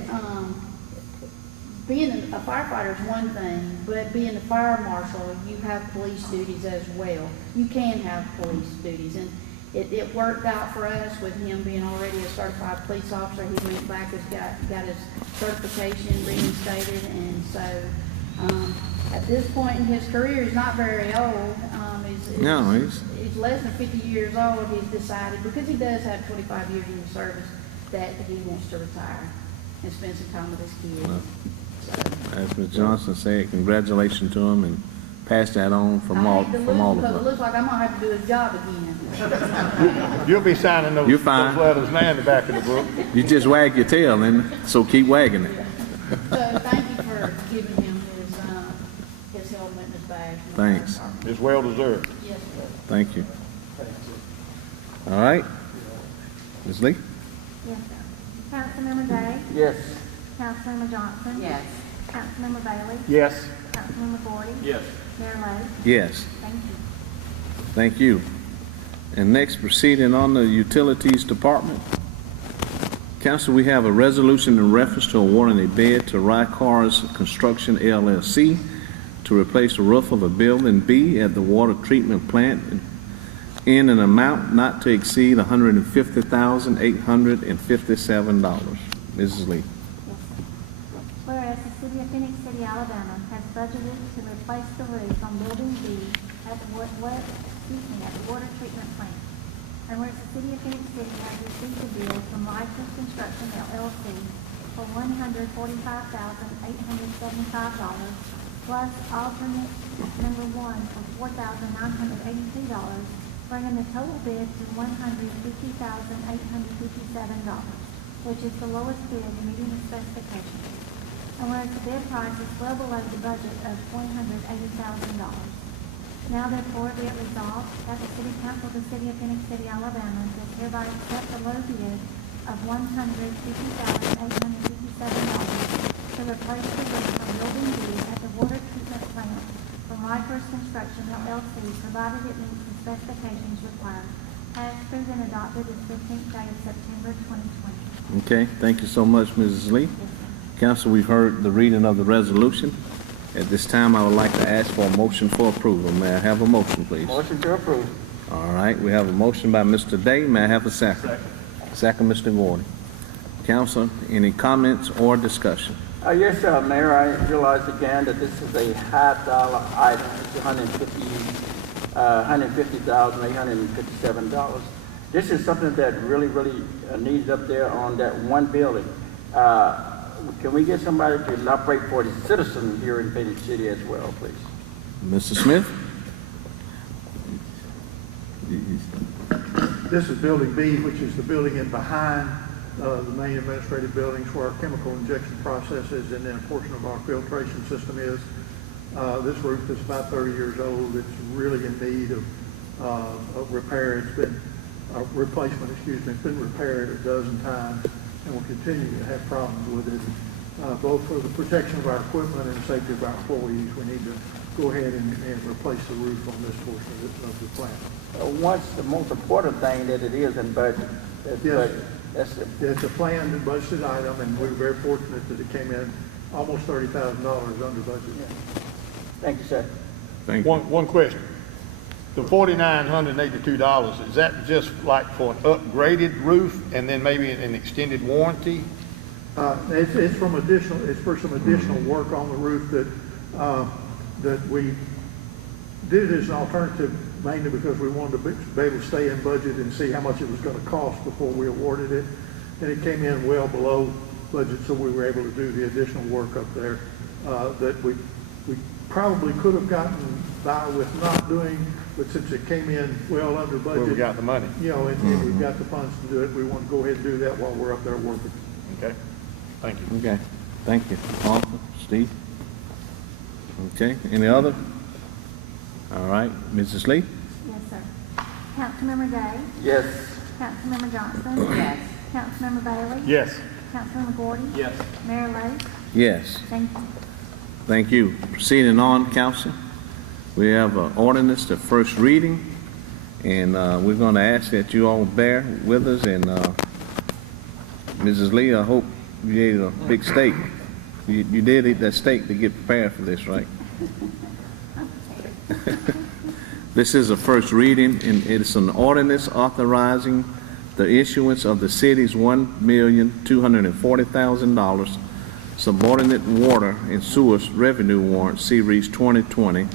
being a firefighter is one thing, but being a fire marshal, you have police duties as well. You can have police duties. And it worked out for us with him being already a certified police officer. He went back and got his certification reinstated, and so at this point in his career, he's not very old. He's less than 50 years old. He's decided, because he does have 25 years in the service, that he wants to retire and spend some time with his kids. Well, as Ms. Johnson said, congratulations to him, and pass that on from all Because of it us. looks like I'm gonna have to do his job again. You'll be signing those, You're fine. those letters now in the back of the book. You just wag your tail, and so keep wagging it. So thank you for giving him his helmet and his bag. Thanks. It's well deserved. Yes, sir. Thank you. All right. Ms. Lee? Yes, sir. Councilmember Day? Yes. Councilmember Johnson? Yes. Councilmember Bailey? Yes. Councilmember Gordy? Yes. Mayor Lo? Yes. Thank you. Thank you. And next, proceeding on the Utilities Department. Council, we have a resolution in reference to awarding a bid to Rycars Construction LLC to replace the roof of a building B at the water treatment plant in an amount not to exceed $150,857. Mrs. Lee. Yes, sir. Whereas the city of Phenix City, Alabama has budgeted to replace the roof on Building B at the water treatment plant. And whereas the city of Phenix City has received a bid from Licensed Construction LLC for $145,875 plus alternate number one for $4,982, bringing the total bid to $150,857, which is the lowest bid meeting the specifications. And whereas the bid price is well below the budget of $180,000. Now therefore be it resolved that the City Council of the City of Phoenix City, Alabama does hereby accept the low bid of $150,857 to replace the roof from Building B at the water treatment plant from Rycars Construction LLC, provided it meets the specifications required, passed, approved, and adopted this 15th day of September 2020. Okay, thank you so much, Mrs. Lee. Council, we've heard the reading of the resolution. At this time, I would like to ask for a motion for approval. May I have a motion, please? Motion to approve. All right, we have a motion by Mr. Day. May I have a second? Second, Mr. Gordy. Council, any comments or discussion? Yes, Mayor, I realize again that this is a high dollar item. It's $150,857. This is something that really needed up there on that one building. Can we get somebody to elaborate for the citizens here in Phoenix City as well, please? Mr. Smith? This is Building B, which is the building in behind the main administrative buildings where our chemical injection process is, and then a portion of our filtration system is. This roof is about 30 years old. It's really in need of repair. It's been replacement, excuse me. It's been repaired a dozen times, and we'll continue to have problems with it, both for the protection of our equipment and the safety of our employees. We need to go ahead and replace the roof on this portion of the plant. What's the most important thing that it is in budget? Yes. It's a planned and budgeted item, and we're very fortunate that it came in almost $30,000 under budget. Thank you, sir. Thank you. One question. The $4,982, is that just like for an upgraded roof and then maybe an extended warranty? It's for some additional work on the roof that we did it as an alternative, mainly because we wanted to be able to stay in budget and see how much it was going to cost before we awarded it. And it came in well below budget, so we were able to do the additional work up there that we probably could have gotten by with not doing, but since it came in well under budget. Well, we got the money. You know, and we've got the funds to do it. We want to go ahead and do that while we're up there working. Okay. Thank you. Okay, thank you. Arthur, Steve? Okay, any other? All right, Mrs. Lee? Yes, sir. Councilmember Day? Yes. Councilmember Johnson? Yes. Councilmember Bailey? Yes. Councilmember Gordy? Yes. Mayor Lo? Yes. Thank you. Thank you. Proceeding on, council, we have an ordinance to first reading, and we're going to ask that you all bear with us. And Mrs. Lee, I hope you ate a big steak. You did eat that steak to get prepared for this, right? This is a first reading, and it's an ordinance authorizing the issuance of the city's $1,240,000 subordinate water and sewers revenue warrant, Series 2020,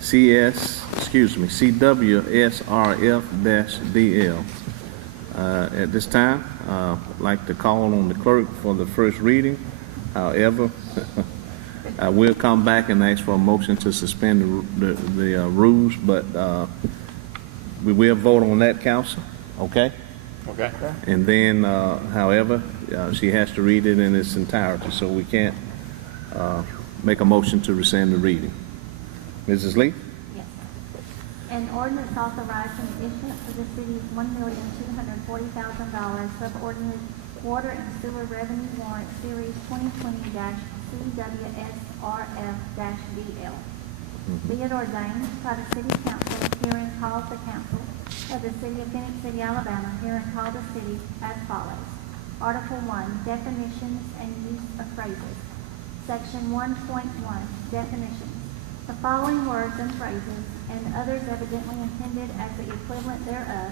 CWSRF-DL. At this time, I'd like to call on the clerk for the first reading. However, I will come back and ask for a motion to suspend the rules, but we will vote on that, council, okay? Okay. And then, however, she has to read it in its entirety, so we can't make a motion to rescind the reading. Mrs. Lee? Yes, sir. An ordinance authorizing the issuance of the city's $1,240,000 subordinate water and sewer revenue warrant series 2020-CWSRF-DL. Be it ordained by the City Council, herein called the Council of the City of Phenix City, Alabama, herein called the city as follows. Article 1, Definitions and Use of Phrases. Section 1.1, Definitions. The following words and phrases, and others evidently intended as the equivalent thereof,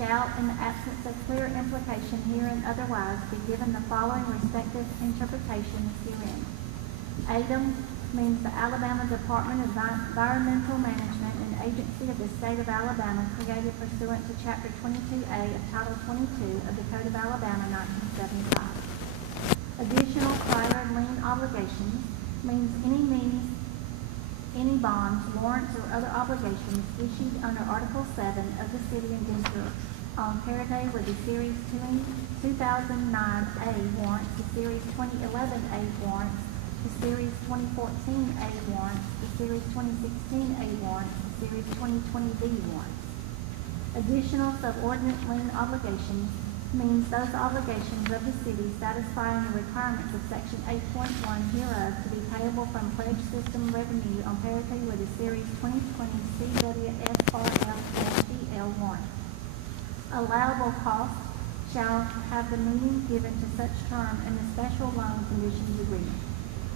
shall, in the absence of clear implication herein otherwise, be given the following respective interpretations herein. ADEM means the Alabama Department of Environmental Management, an agency of the state of Alabama created pursuant to Chapter 22A of Title 22 of the Code of Alabama, 1975. Additional prior lien obligations means any bonds, warrants, or other obligations issued under Article 7 of the city indenture on parity with the Series 2009A warrants, the Series 2011A warrants, the Series 2014A warrants, the Series 2016A warrants, the Series 2020B warrants. Additional subordinate lien obligations means those obligations of the city satisfying the requirements of Section 8.1 hereof to be payable from pledge system revenue on parity with the Series 2020 CWSRF-DL warrant. Allowable costs shall have the meaning given to such term in the special loan conditions agreement.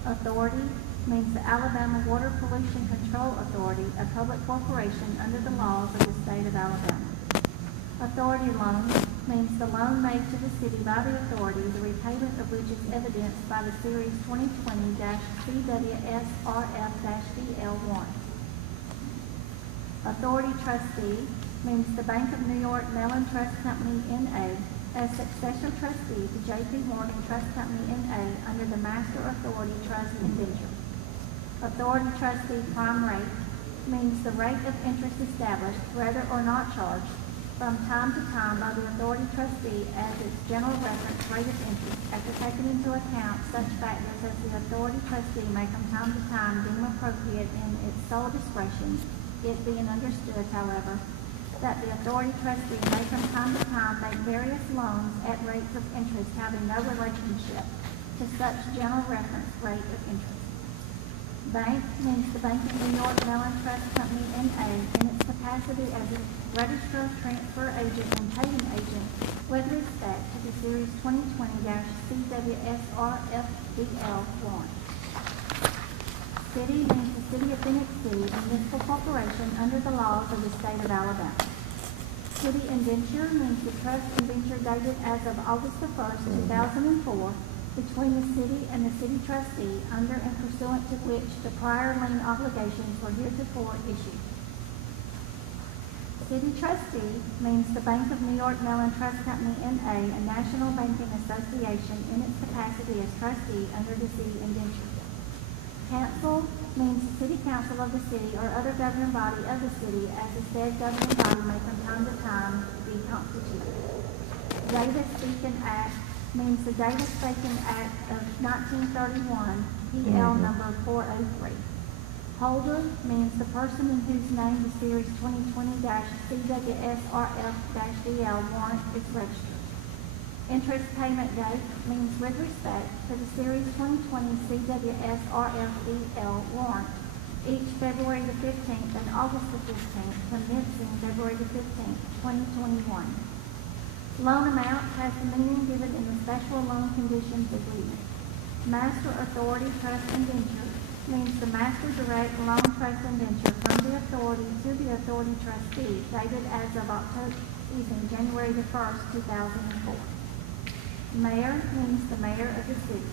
Authority means the Alabama Water Pollution Control Authority, a public corporation under the laws of the state of Alabama. Authority loan means the loan made to the city by the authority, the repayment of which is evidenced by the Series 2020-CWSRF-DL warrant. Authority trustee means the Bank of New York Mellon Trust Company, N.A., as successor trustee to J.P. Morgan Trust Company, N.A., under the Master Authority Trust indenture. Authority trustee prime rate means the rate of interest established, whether or not charged, from time to time by the authority trustee as its general reference rate of interest, after taking into account such factors as the authority trustee may from time to time deem appropriate in its sole discretion, it being understood, however, that the authority trustee may from time to time make various loans at rates of interest having no relationship to such general reference rate of interest. Bank means the Bank of New York Mellon Trust Company, N.A., in its capacity as a registrar, transfer agent, and paying agent with respect to the Series 2020-CWSRF-DL warrant. City means the City of Phenix City, a municipal corporation under the laws of the state of Alabama. City indenture means the trust indenture dated as of August the 1st, 2004, between the city and the city trustee, under and pursuant to which the prior lien obligations were heretofore issued. City trustee means the Bank of New York Mellon Trust Company, N.A., a national banking association in its capacity as trustee under the city indenture. Council means the city council of the city or other governing body of the city, as the said governing body may from time to time be constituted. Davis-Bacon Act means the Davis-Bacon Act of 1931, PL number 403. Holder means the person in whose name the Series 2020-CWSRF-DL warrant is registered. Interest payment date means with respect to the Series 2020 CWSRF-DL warrant, each February the 15th and August the 15th, commencing February the 15th, 2021. Loan amount has the meaning given in the special loan conditions agreement. Master Authority Trust indenture means the master direct loan trust indenture from the authority to the authority trustee, dated as of January the 1st, 2004. Mayor means the mayor of the city.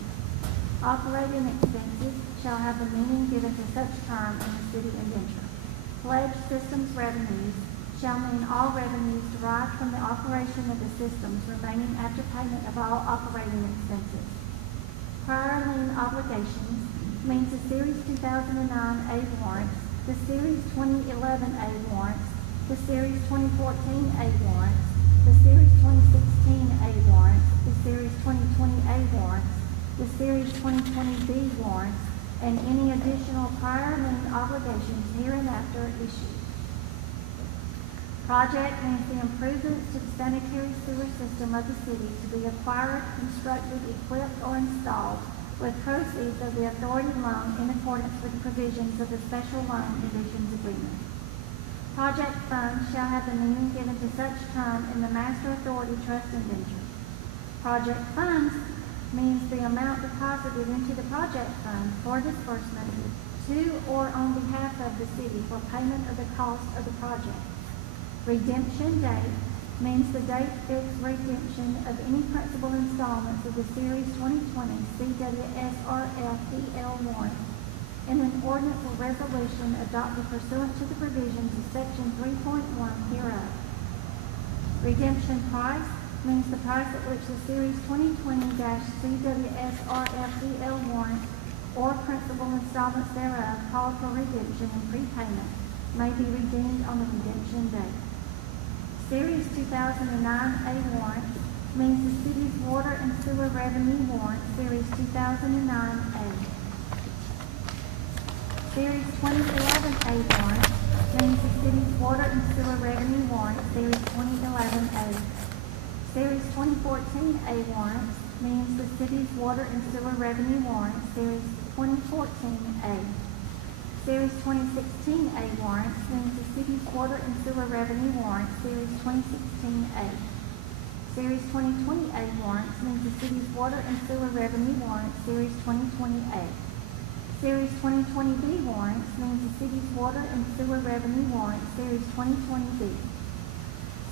Operating expenses shall have the meaning given to such term in the city indenture. Pledge systems revenues shall mean all revenues derived from the operation of the systems remaining after payment of all operating expenses. Prior lien obligations means the Series 2009A warrants, the Series 2011A warrants, the Series 2014A warrants, the Series 2016A warrants, the Series 2020A warrants, the Series 2020B warrants, and any additional prior lien obligations hereinafter issued. Project means the improvements to the sanitary sewer system of the city to be acquired, constructed, equipped, or installed with proceeds of the authority loan in accordance with the provisions of the Special Loan Conditions Agreement. Project funds shall have the meaning given to such term in the Master Authority Trust indenture. Project funds means the amount deposited into the project fund for disbursement to or on behalf of the city for payment of the cost of the project. Redemption date means the date fixed redemption of any principal installments of the Series 2020 CWSRF-DL warrant in an ordinance or resolution adopted pursuant to the provisions of Section 3.1 hereof. Redemption price means the price at which the Series 2020-CWSRF-DL warrant or principal installments thereof called for redemption and prepayment may be redeemed on the redemption date. Series 2009A warrant means the city's water and sewer revenue warrant, Series 2009A. Series 2011A warrant means the city's water and sewer revenue warrant, Series 2011A. Series 2014A warrant means the city's water and sewer revenue warrant, Series 2014A. Series 2016A warrants means the city's water and sewer revenue warrant, Series 2016A. Series 2020A warrants means the city's water and sewer revenue warrant, Series 2020A. Series 2020B warrants means the city's water and sewer revenue warrant, Series 2020B.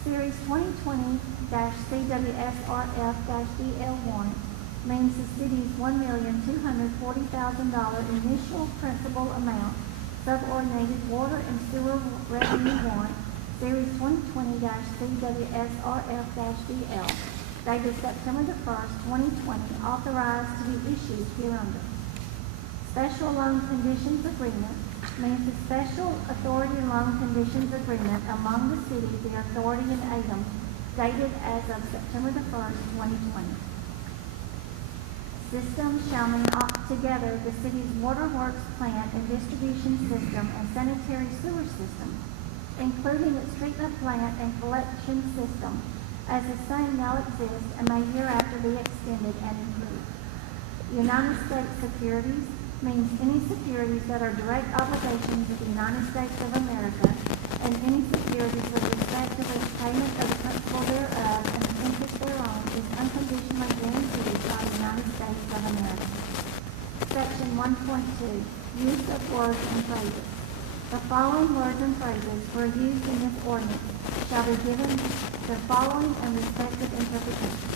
Series 2020-CWSRF-DL warrant means the city's $1,240,000 initial principal amount subordinated water and sewer revenue warrant, Series 2020-CWSRF-DL, dated September the 1st, 2020, authorized to be issued hereunder. Special Loan Conditions Agreement means the Special Authority Loan Conditions Agreement among the city, the authority, and ADEM, dated as of September the 1st, 2020. System shall mean together the city's waterworks plant and distribution system and sanitary sewer system, including its treatment plant and collection system, as the same now exists and may hereafter be extended and improved. United States securities means any securities that are direct obligations of the United States of America, and any securities with respect to which payment of the principal thereof and the interest thereon is unconditionally guaranteed by the United States of America. Section 1.2, use of words and phrases. The following words and phrases were used in this ordinance shall be given the following and respective interpretation: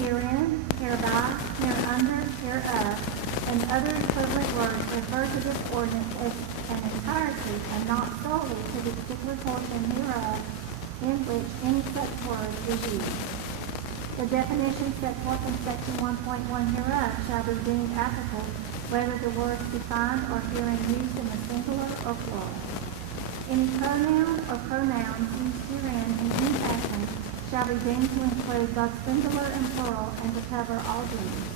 herein, hereby, hereunder, hereof, and other equivalent words refer to this ordinance as an entirety and not solely to the particular portion hereof in which any such word is used. The definition set forth in Section 1.1 hereof shall be deemed applicable whether the words defined or herein used in the singular or plural. Any pronoun or pronouns used herein in any fashion shall be deemed to include both singular and plural and to cover all genders.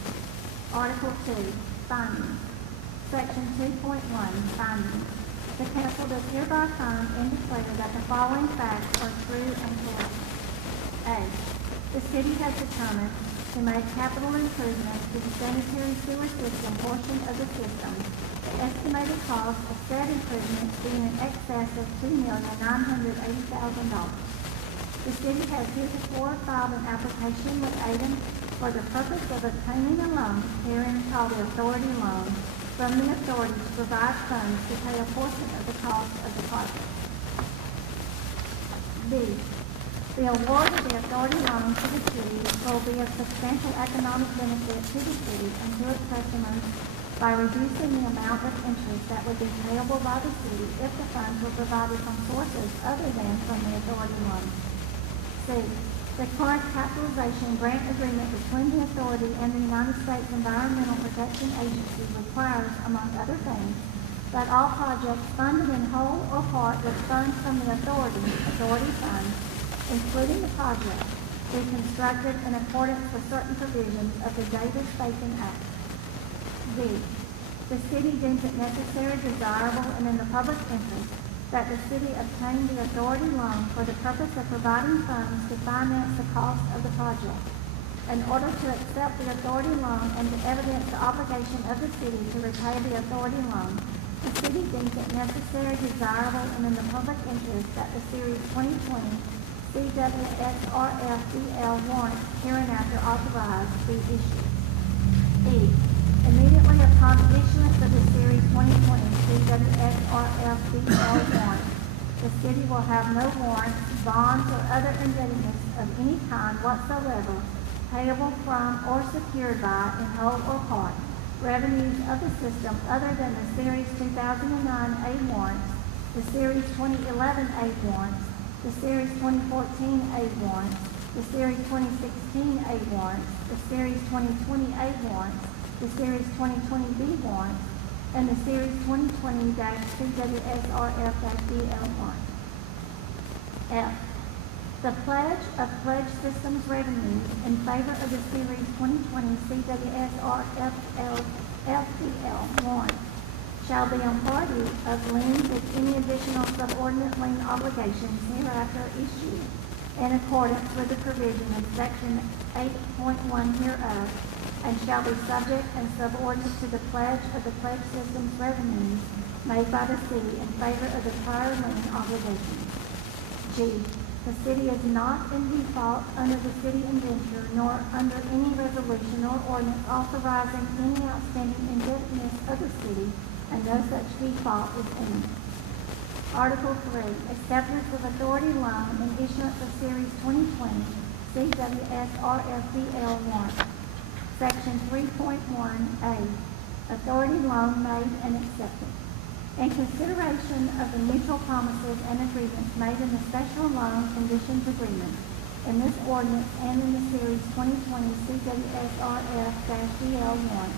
Article 2, Findings. Section 2.1, Findings. The council does hereby find and declare that the following facts are true and correct. A. The city has determined to make capital improvements to the sanitary sewer system portion of the system. The estimated cost of said improvements being in excess of $2,980,000. The city has heretofore filed an application with ADEM for the purpose of obtaining a loan, herein called the authority loan, from the authority to provide funds to pay a portion of the cost of the project. B. The award of the authority loan to the city will be of substantial economic benefit to the city and to its customers by reducing the amount of interest that would be payable by the city if the funds were provided from sources other than from the authority loan. C. The current capitalization grant agreement between the authority and the United States Environmental Protection Agency requires, among other things, that all projects funded in whole or part with funds from the authority funds, including the project, be constructed in accordance with certain provisions of the Davis-Bacon Act. D. The city deems it necessary, desirable, and in the public interest that the city obtain the authority loan for the purpose of providing funds to finance the cost of the project. In order to accept the authority loan and to evidence the obligation of the city to repay the authority loan, the city deems it necessary, desirable, and in the public interest that the Series 2020 CWSRFDL warrant hereinafter authorized be issued. E. Immediately upon issuance of the Series 2020 CWSRFDL warrant, the city will have no warrants, bonds, or other indebtedness of any kind whatsoever payable from or secured by, in whole or part, revenues of the system other than the Series 2009 A warrants, the Series 2011 A warrants, the Series 2014 A warrants, the Series 2016 A warrants, the Series 2020 A warrants, the Series 2020 B warrants, and the Series 2020-CWSRF-DL warrants. F. The pledge of pledge systems revenues in favor of the Series 2020 CWSRF-FDL warrant shall be on party of liens with any additional subordinate lien obligations hereafter issued in accordance with the provision of Section 8.1 hereof, and shall be subject and subordinate to the pledge of the pledge system's revenues made by the city in favor of the prior lien obligations. G. The city is not in default under the city indenture nor under any resolution or ordinance authorizing any outstanding indebtedness of the city, and no such default is imminent. Article 3. Acceptance of authority loan and issuance of Series 2020 CWSRFDL warrant. Section 3.1A. Authority loan made and accepted. In consideration of the mutual promises and agreements made in the special loan conditions agreement in this ordinance and in the Series 2020 CWSRF-DL warrant,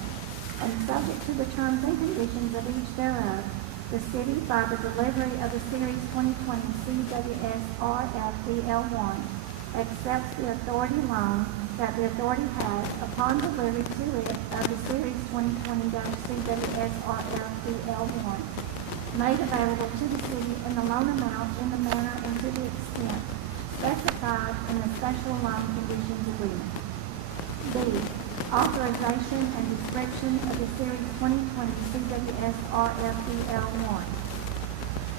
and subject to the terms and conditions of each thereof, the city, by the delivery of the Series 2020 CWSRF-DL warrant, accepts the authority loan that the authority has upon delivery to it of the Series 2020-CWSRF-DL warrant, made available to the city in the loan amount in the manner and to the extent specified in the special loan conditions agreement. B. Authorization and description of the Series 2020 CWSRF-DL warrant.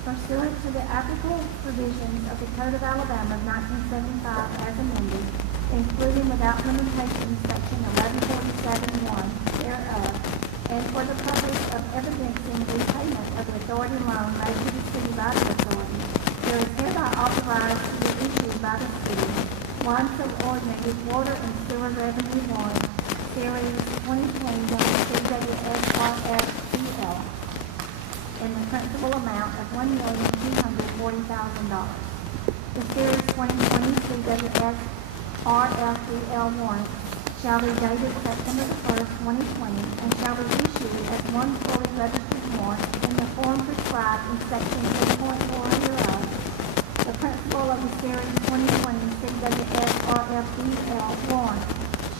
Pursuant to the applicable provisions of the Code of Alabama of 1975 as amended, including without limitation Section 1147(1) thereof, and for the purpose of evidencing repayment of the authority loan made to the city by the authority, there is hereby authorized to be issued by the city one subordinated water and sewer revenue warrant, Series 2020-CWSRF-DL, in the principal amount of $1,240,000. The Series 2020 CWSRF-DL warrant shall be dated September 1st, 2020, and shall be issued as one fully registered warrant in the form prescribed in Section 8.4 hereof. The principal of the Series 2020 CWSRF-DL warrant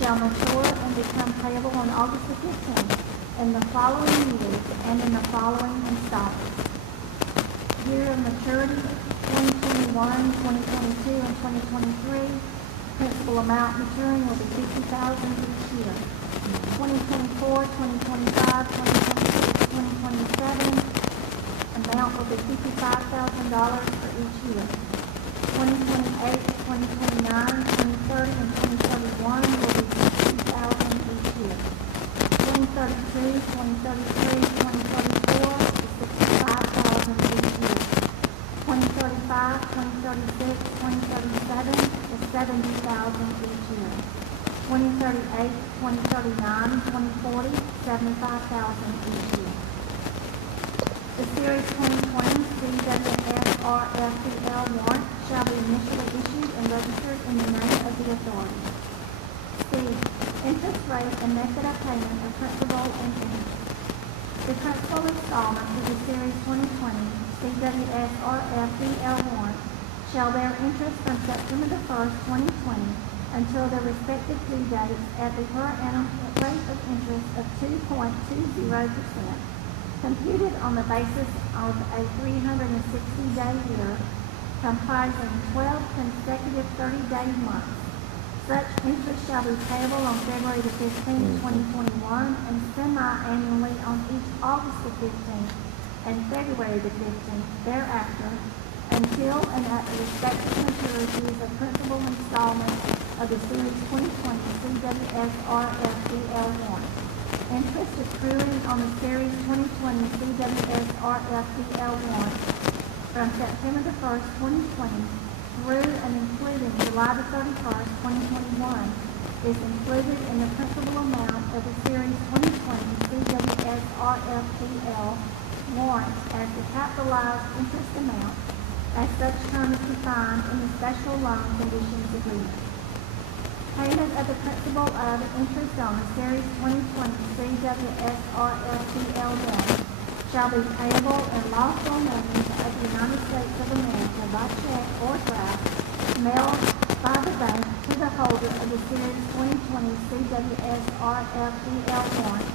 shall mature and become payable on August the 15th in the following years and in the following installments. Year of maturity, 2021, 2022, and 2023. Principal amount maturing will be $50,000 each year. 2024, 2025, 2026, 2027, amount will be $55,000 for each year. 2028, 2029, 2030, and 2031 will be $60,000 each year. 2032, 2033, 2034 is $65,000 each year. 2035, 2036, 2037 is $70,000 each year. 2038, 2039, 2040, $75,000 each year. The Series 2020 CWSRF-DL warrant shall be initially issued and registered in the name of the authority. C. Interest rate and method of payment of principal and interest. The principal installment for the Series 2020 CWSRF-DL warrant shall bear interest from September the 1st, 2020 until their respective due dates at the per annum rate of interest of 2.20%. computed on the basis of a 360-day year comprising 12 consecutive 30-day months. Such interest shall be payable on February the 15th, 2021, and semi-annually on each August the 15th and February the 15th thereafter, until and at the respective maturities of principal installments of the Series 2020 CWS-RFDL warrant. Interest accruing on the Series 2020 CWS-RFDL warrant from September the 1st, 2020 through and including July the 31st, 2021 is included in the principal amount of the Series 2020 CWS-RFDL warrant as the capitalized interest amount as such term is defined in the special loan conditions agreement. Payment of the principal of interest on the Series 2020 CWS-RFDL warrant shall be payable in lawful names of the United States of America by check or draft mailed by the bank to the holder of the Series 2020 CWS-RFDL warrant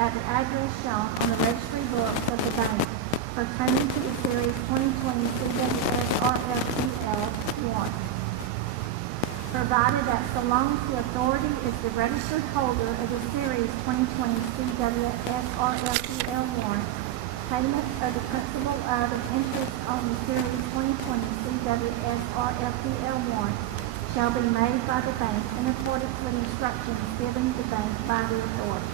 at the address shown on the registry books of the bank pertaining to the Series 2020 CWS-RFDL warrant, provided that so long as the authority is the registered holder of the Series 2020 CWS-RFDL warrant, payment of the principal of interest on the Series 2020 CWS-RFDL warrant shall be made by the bank in accordance with instructions given the bank by the authority.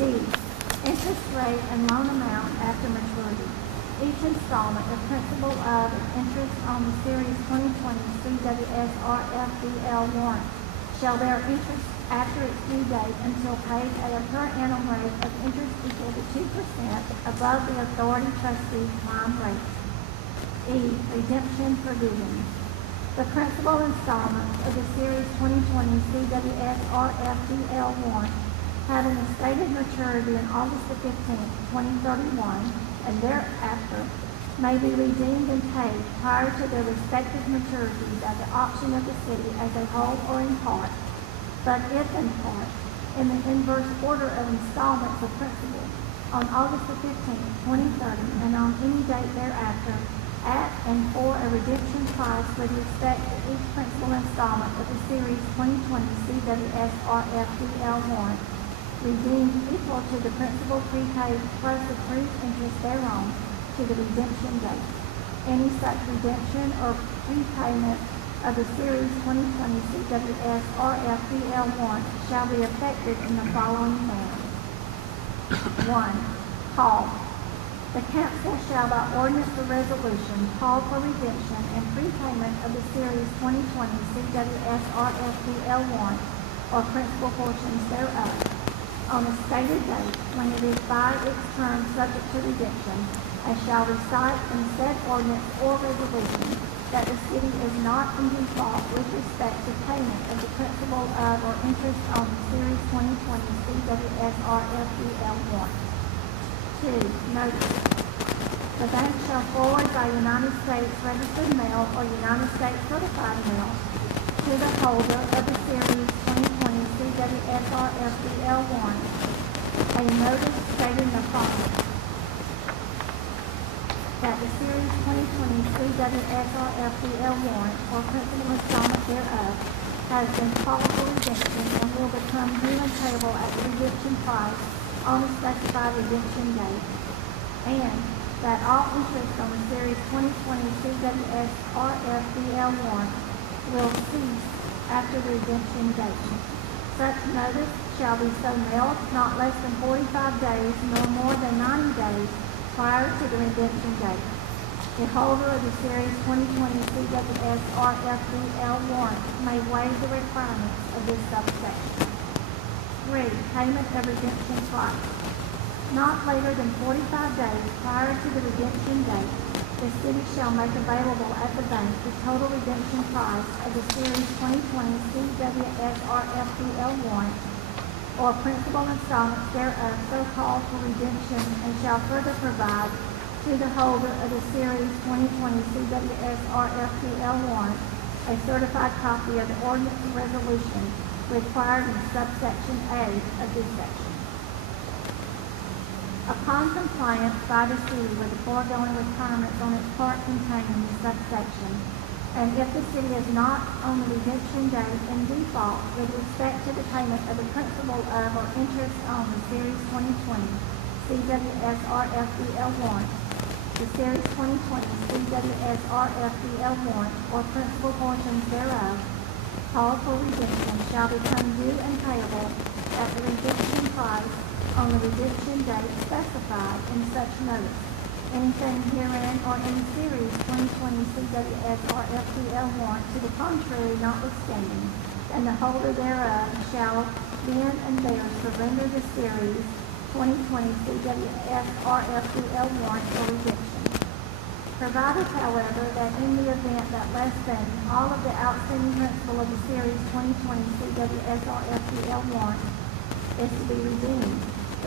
D. Interest rate and loan amount after maturity. Each installment of principal of interest on the Series 2020 CWS-RFDL warrant shall bear interest after its due date until paid at a per annum rate of interest equal to 2% above the authority trustee's prime rate. E. Redemption provisions. The principal installments of the Series 2020 CWS-RFDL warrant having a stated maturity on August the 15th, 2031, and thereafter may be redeemed and paid prior to their respective maturities at the option of the city as a whole or in part, but if in part, in the inverse order of installments of principal on August the 15th, 2030, and on any date thereafter, at and for a redemption price with respect to each principal installment of the Series 2020 CWS-RFDL warrant, redeemed equal to the principal prepaid plus accrued interest thereon to the redemption date. Any such redemption or prepayment of the Series 2020 CWS-RFDL warrant shall be effected in the following manner. 1. Call. The council shall by ordinance or resolution call for redemption and prepayment of the Series 2020 CWS-RFDL warrant or principal portions thereof on a stated date when it is by its term subject to redemption, and shall recite in said ordinance or resolution that the city is not in default with respect to payment of the principal of or interest on the Series 2020 CWS-RFDL warrant. 2. Notice. The bank shall forward by United States registered mail or United States certified mail to the holder of the Series 2020 CWS-RFDL warrant a notice stating the following: that the Series 2020 CWS-RFDL warrant or principal installment thereof has been called for redemption and will become due and payable at the redemption price on the specified redemption date, and that all interest on the Series 2020 CWS-RFDL warrant will cease after the redemption date. Such notice shall be so mailed not less than 45 days nor more than 90 days prior to the redemption date. The holder of the Series 2020 CWS-RFDL warrant may waive the requirements of this subsection. 3. Payment of redemption price. Not later than 45 days prior to the redemption date, the city shall make available at the bank the total redemption price of the Series 2020 CWS-RFDL warrant or principal installments thereof so called for redemption, and shall further provide to the holder of the Series 2020 CWS-RFDL warrant a certified copy of the ordinance and resolution required in subsection A of this section. Upon compliance by the city with the foregoing requirements on its part contained in this subsection, and if the city is not on the redemption date in default with respect to the payment of the principal of or interest on the Series 2020 CWSRFDL warrant, the Series 2020 CWSRFDL warrant, or principal portions thereof, called for redemption, shall become due and payable at the redemption price on the redemption date specified in such notice. Anything herein or in the Series 2020 CWSRFDL warrant to the contrary notwithstanding, and the holder thereof shall then and there surrender the Series 2020 CWSRFDL warrant for redemption. Provided, however, that in the event that less than all of the outstanding principal of the Series 2020 CWSRFDL warrant is to be redeemed,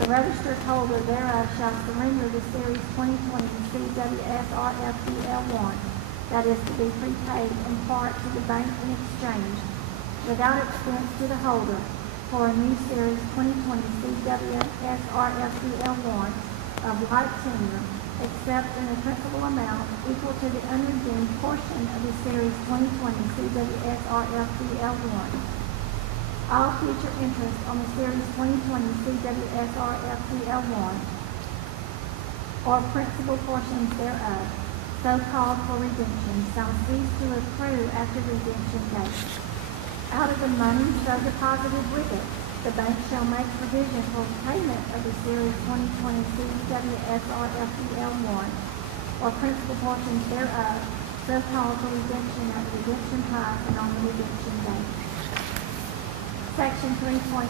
the registered holder thereof shall surrender the Series 2020 CWSRFDL warrant that is to be prepaid in part to the bank in exchange, without expense to the holder, for a new Series 2020 CWSRFDL warrant of like tenure, except in a principal amount equal to the unredeemed portion of the Series 2020 CWSRFDL warrant. All future interest on the Series 2020 CWSRFDL warrant, or principal portions thereof, so called for redemption, shall cease to accrue after redemption date. Out of the money so deposited with it, the bank shall make provision for payment of the Series 2020 CWSRFDL warrant, or principal portions thereof, so called for redemption at the redemption price and on the redemption date. Section 3.2.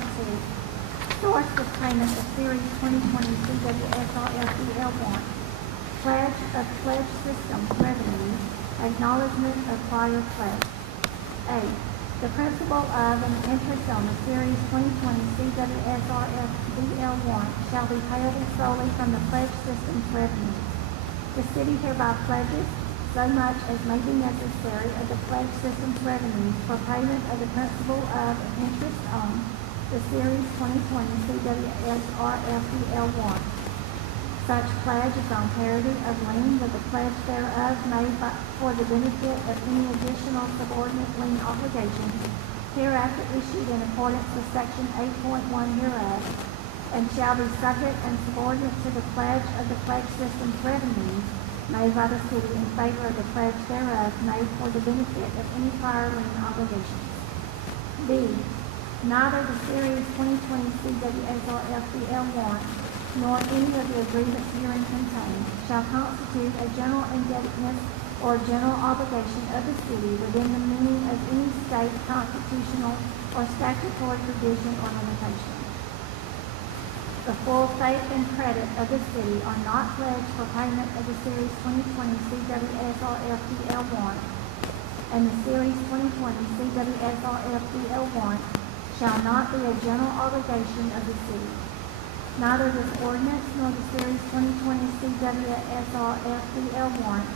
Source of payment of Series 2020 CWSRFDL warrant. Pledge of pledge system revenue. Acknowledgement of prior pledge. A. The principal of and interest on the Series 2020 CWSRFDL warrant shall be payable solely from the pledge system's revenues. The city hereby pledges so much as may be necessary of the pledge system's revenues for payment of the principal of and interest on the Series 2020 CWSRFDL warrant. Such pledge is on parity of lien with the pledge thereof made for the benefit of any additional subordinate lien obligations hereafter issued in accordance with Section 8.1 hereof, and shall be subject and subordinate to the pledge of the pledge system's revenues made by the city in favor of the pledge thereof made for the benefit of any prior lien obligations. B. Neither the Series 2020 CWSRFDL warrant nor any of the agreements herein contained shall constitute a general indebtedness or general obligation of the city within the meaning of any state constitutional or statutory provision or limitation. The full faith and credit of the city are not pledged for payment of the Series 2020 CWSRFDL warrant, and the Series 2020 CWSRFDL warrant shall not be a general obligation of the city. Neither this ordinance nor the Series 2020 CWSRFDL warrant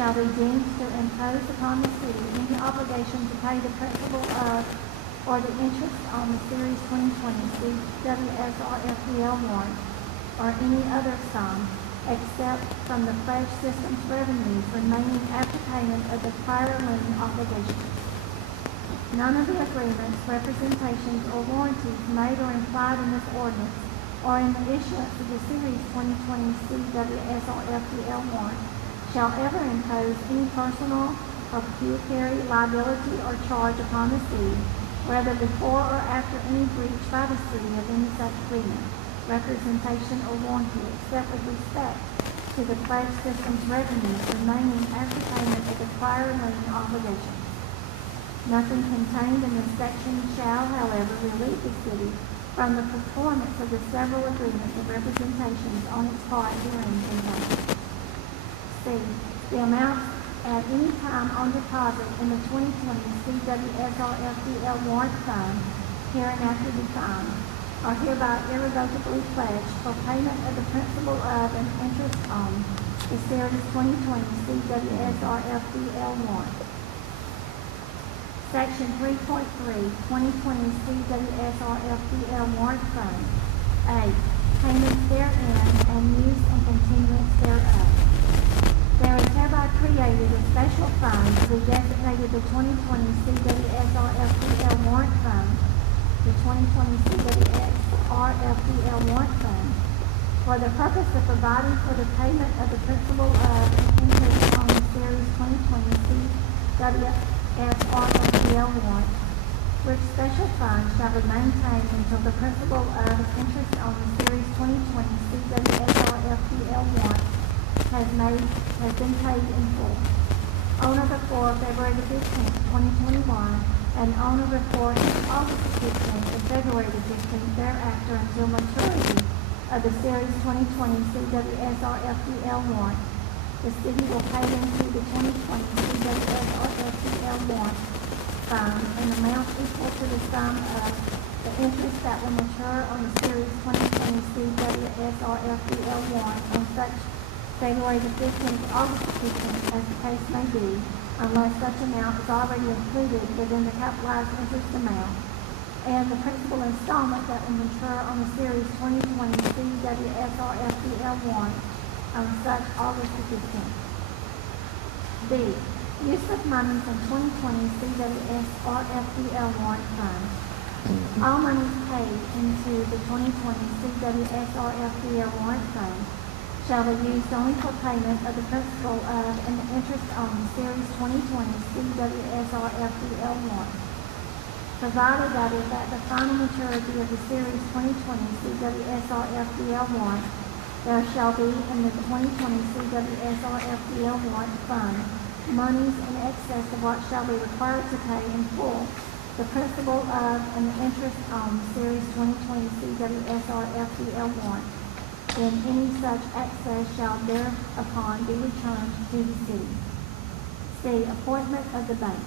shall be deemed to impose upon the city any obligation to pay the principal of or the interest on the Series 2020 CWSRFDL warrant, or any other sum, except from the pledge system's revenues remaining after payment of the prior lien obligations. None of the agreements, representations, or warranties made or implied in this ordinance, or in the issuance of the Series 2020 CWSRFDL warrant, shall ever impose any personal or pecuniary liability or charge upon the city, whether before or after any breach by the city of any such agreement, representation, or warranty, except with respect to the pledge system's revenues remaining after payment of the prior lien obligations. Nothing contained in this section shall, however, relieve the city from the performance of the several agreements and representations on its part herein contained. C. The amounts at any time on deposit in the 2020 CWSRFDL warrant fund hereinafter defined are hereby irrevocably pledged for payment of the principal of and interest on the Series 2020 CWSRFDL warrant. Section 3.3, 2020 CWSRFDL warrant fund. A. Payments therein and the 2020 CWSRFPL warrant fund, the 2020 CWSRFPL warrant fund, for the purpose of providing for the payment of the principal of and interest on the Series 2020 CWSRFPL warrant, which special fund shall be maintained until the principal of and interest on the Series 2020 CWSRFPL warrant has been paid in full. On or before February the 15th, 2021, and on or before August the 15th and February the 15th thereafter until maturity of the Series 2020 CWSRFPL warrant. The city will pay into the 2020 CWSRFPL warrant fund an amount equal to the sum of the interest that will mature on the Series 2020 CWSRFPL warrant on such February the 15th, August the 15th, as the case may be, unless such amount is already included within the capitalized interest amount, and the principal installment that will mature on the Series 2020 CWSRFPL warrant on such August the 15th. B. Use of monies in 2020 CWSRFPL warrant fund. All monies paid into the 2020 CWSRFPL warrant fund shall be used only for payment of the principal of and the interest on the Series 2020 CWSRFPL warrant, provided that if at the final maturity of the Series 2020 CWSRFPL warrant, there shall be in the 2020 CWSRFPL warrant fund monies in excess of what shall be required to pay in full the principal of and the interest on the Series 2020 CWSRFPL warrant, then any such excess shall thereupon be returned to the city. C. Appointment of the bank.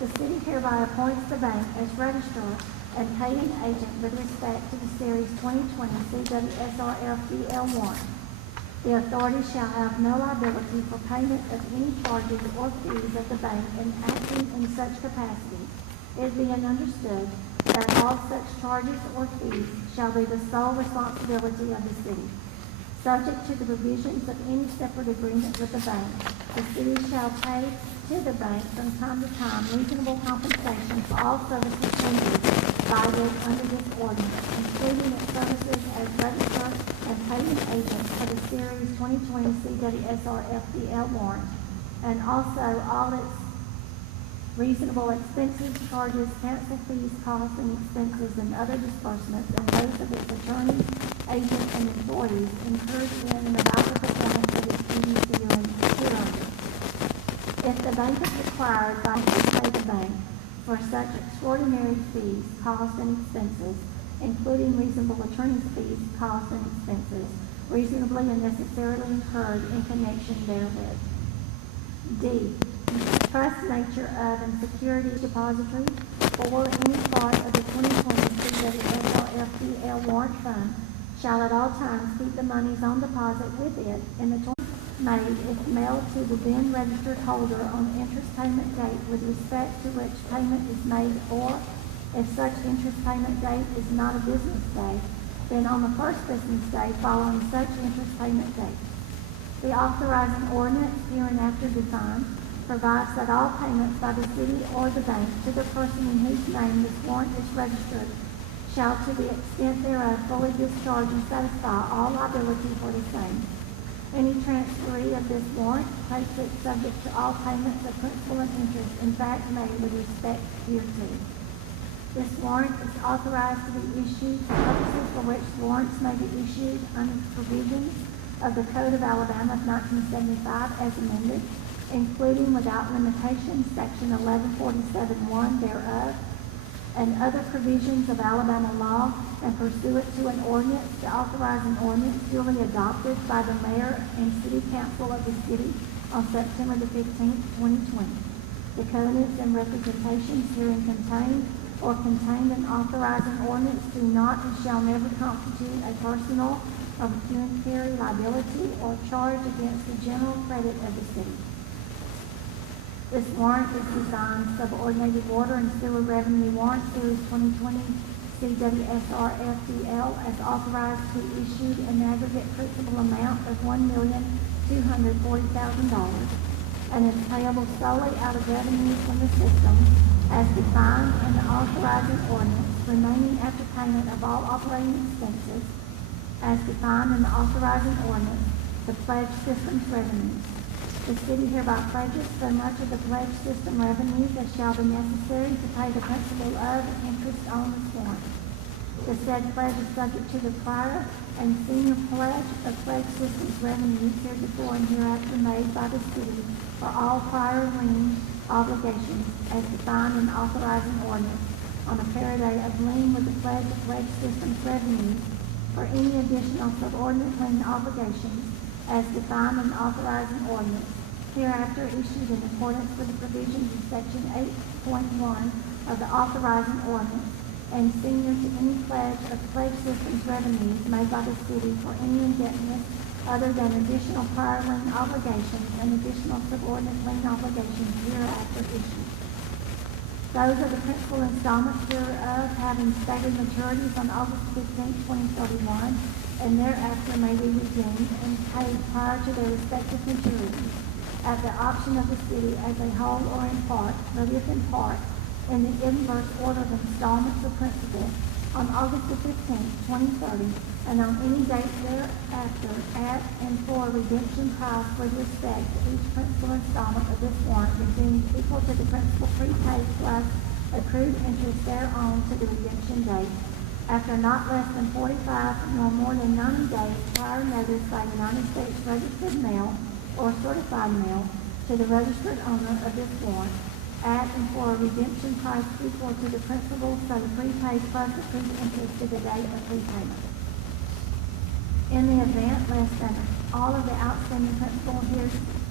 The city hereby appoints the bank as registrar and paying agent with respect to the Series 2020 CWSRFPL warrant. The authority shall have no liability for payment of any charges or fees of the bank in acting in such capacity, it being understood that all such charges or fees shall be the sole responsibility of the city. Subject to the provisions of any separate agreement with the bank, the city shall pay to the bank from time to time reasonable compensation for all services rendered by it under this ordinance, including its services as registrar and paying agent for the Series 2020 CWSRFPL warrant, and also all its reasonable expenses, charges, counsel fees, costs, and expenses, and other disbursements, and those of its attorneys, agents, and employees incurred in and about the performance of its duties hereunder. If the bank is required by to pay the bank for such extraordinary fees, costs, and expenses, including reasonable attorney's fees, costs, and expenses, reasonably and necessarily incurred in connection therewith. D. Trust nature of and security depository for any part of the 2020 CWSRFPL warrant fund shall at all times keep the monies on deposit with it in the made if mailed to the then registered holder on the interest payment date with respect to which payment is made, or if such interest payment date is not a business day, then on the first business day following such interest payment date. The authorizing ordinance hereinafter defined provides that all payments by the city or the bank to the person in whose name this warrant is registered shall to the extent thereof fully discharge and satisfy all liability for the same. Any transferee of this warrant takes it subject to all payments of principal and interest in fact made with respect hereto. This warrant is authorized to be issued for purposes for which warrants may be issued under the provisions of the Code of Alabama of 1975 as amended, including without limitation section 1147(1) thereof, and other provisions of Alabama law, and pursuant to an ordinance to authorize an ordinance duly adopted by the mayor and city council of the city on September the 15th, 2020. The covenants and representations herein contained or contained in authorizing ordinance do not and shall never constitute a personal or pecuniary liability or charge against the general credit of the city. This warrant is designed subordinated water and sewer revenue warrant series 2020 CWSRFPL as authorized to be issued an aggregate principal amount of $1,240,000. and is payable solely out of revenues from the system as defined in the authorizing ordinance, remaining after payment of all operating expenses as defined in the authorizing ordinance, the pledge system's revenues. The city hereby pledges so much of the pledge system revenues as shall be necessary to pay the principal of and interest on this warrant. The said pledge is subject to the prior and senior pledge of pledge system's revenues heretofore and hereafter made by the city for all prior lien obligations as defined in the authorizing ordinance on a pari of lien with the pledge of pledge system's revenues for any additional subordinate lien obligations as defined in the authorizing ordinance hereafter issued in accordance with the provisions of section 8.1 of the authorizing ordinance and senior to any pledge of pledge system's revenues made by the city for any indebtedness other than additional prior lien obligations and additional subordinate lien obligations hereafter issued. Those are the principal installments hereof having stated maturities on August 15, 2031, and thereafter may be redeemed and paid prior to their respective maturities at the option of the city as a whole or in part, but if in part, in the inverse order of installments of principal on August the 15th, 2030, and on any date thereafter at and for redemption price with respect to each principal installment of this warrant redeemed equal to the principal prepaid plus accrued interest thereon to the redemption date, after not less than 45 nor more than 90 days prior notice by United States registered mail or certified mail to the registered owner of this warrant, at and for a redemption price equal to the principal so the prepaid plus accrued interest to the date of prepayment. In the event less than all of the outstanding principal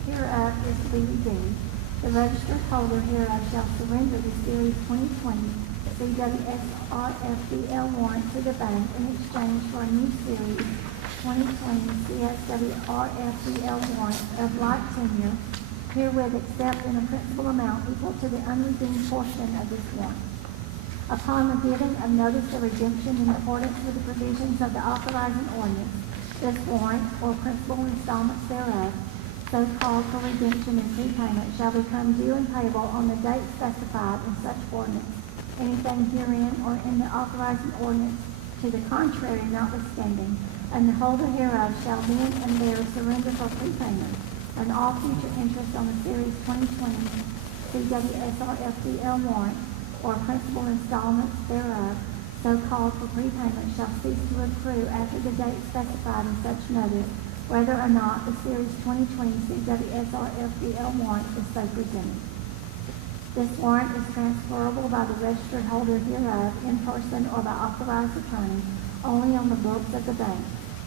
hereof is to be redeemed, the registered holder hereof shall surrender the Series 2020 CWSRFDL warrant to the bank in exchange for a new Series 2020 CSWRFDL warrant of like tenure, herewith accept in a principal amount equal to the unredeemed portion of this warrant. Upon the giving of notice of redemption in accordance with the provisions of the authorizing ordinance, this warrant or principal installments thereof, so called for redemption and prepayment, shall become due and payable on the date specified in such ordinance. Anything herein or in the authorizing ordinance to the contrary notwithstanding, and the holder hereof shall then and there surrender for prepayment, and all future interest on the Series 2020 CWSRFDL warrant or principal installments thereof, so called for prepayment, shall cease to accrue after the date specified in such notice, whether or not the Series 2020 CWSRFDL warrant is so presented. This warrant is transferable by the registered holder hereof in person or by authorized attorney only on the books of the bank,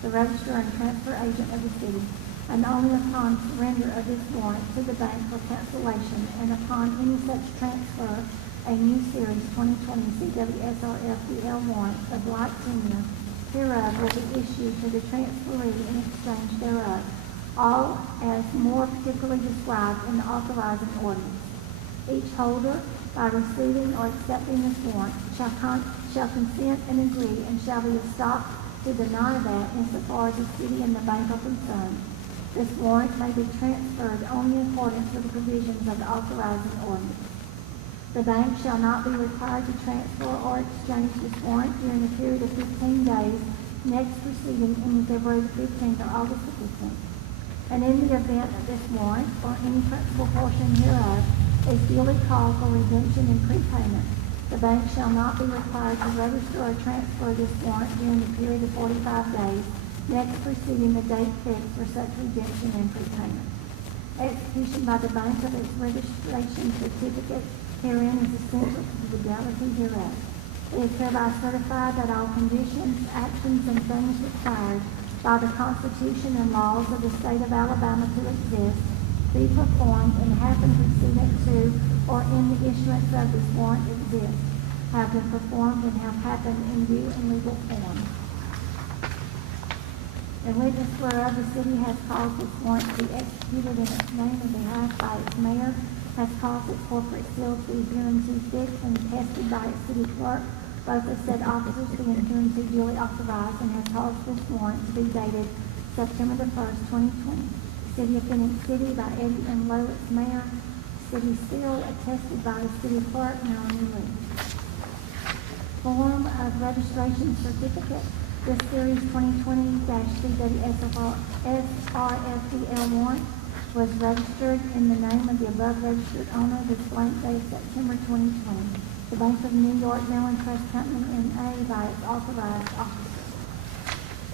the registrar and transfer agent of the city, and only upon surrender of this warrant to the bank for cancellation and upon any such transfer, a new Series 2020 CWSRFDL warrant of like tenure hereof will be issued to the transferee in exchange thereof, all as more particularly described in the authorizing ordinance. Each holder, by receiving or accepting this warrant, shall consent and agree and shall be estopped to deny that insofar as the city and the bank are concerned. This warrant may be transferred only in accordance with the provisions of the authorizing ordinance. The bank shall not be required to transfer or exchange this warrant during a period of 15 days next preceding any February 15th or August 15th. And in the event that this warrant or any principal portion hereof is duly called for redemption and prepayment, the bank shall not be required to register or transfer this warrant during the period of 45 days next preceding the date fixed for such redemption and prepayment. Execution by the bank of its registration certificate herein is essential to the legality hereof. It is hereby certified that all conditions, actions, and things required by the Constitution and laws of the state of Alabama to exist, be performed and happen precedent to or in the issuance of this warrant exist, have been performed and have happened in due and legal form. In witness whereof the city has caused this warrant to be executed in its name and behalf by its mayor, has caused its corporate seal to be hereunto fixed and attested by its city clerk, both the said officers being hereunto duly authorized, and has caused this warrant to be dated September the 1st, 2020. City of Phoenix City by Eddie M. Lois, Mayor. City seal attested by the city clerk, Melanie Lee. Form of registration certificate. This series 2020-CWSRFDL warrant was registered in the name of the above registered owner this blank date September 2020. The Bank of New York Mellon Trust Company N.A. by its authorized officer.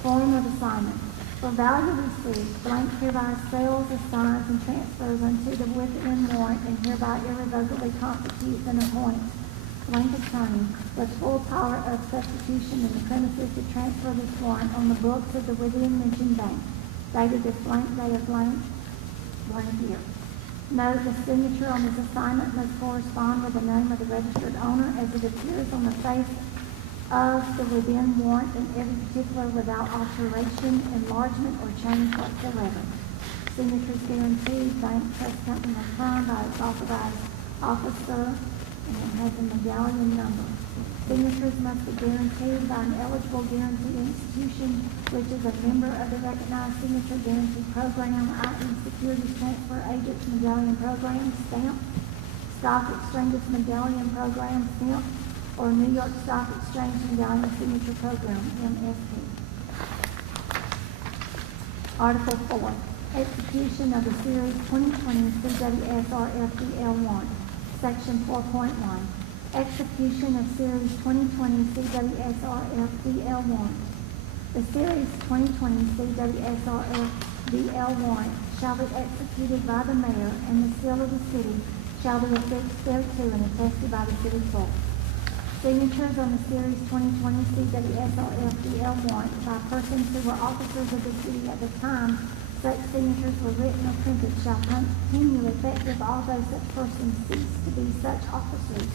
Form of assignment. For value received, blank hereby sells, assigns, and transfers unto the within warrant and hereby irrevocably constitutes and appoints blank attorney with full power of substitution in the premises to transfer this warrant on the books of the within mentioned bank, dated this blank day of blank year. Note, the signature on this assignment must correspond with the name of the registered owner as it appears on the face of the within warrant in every particular without alteration, enlargement, or change whatsoever. Signatures guaranteed, bank, trust company, or firm by its authorized officer, and it has a medallion number. Signatures must be guaranteed by an eligible guarantee institution, which is a member of the recognized signature guarantee program, i.e. Securities Transfer Agents Medallion Program, stamp, Stock Exchanges Medallion Program, stamp, or New York Stock Exchange Medallion Signature Program, MSP. Article 4. Execution of the Series 2020 CWSRFDL warrant. Section 4.1. Execution of Series 2020 CWSRFDL warrant. The Series 2020 CWSRFDL warrant shall be executed by the mayor, and the seal of the city shall be affixed thereto and attested by the city clerk. Signatures on the Series 2020 CWSRFDL warrant by persons who were officers of the city at the time such signatures were written or printed shall continue effective although such persons cease to be such officers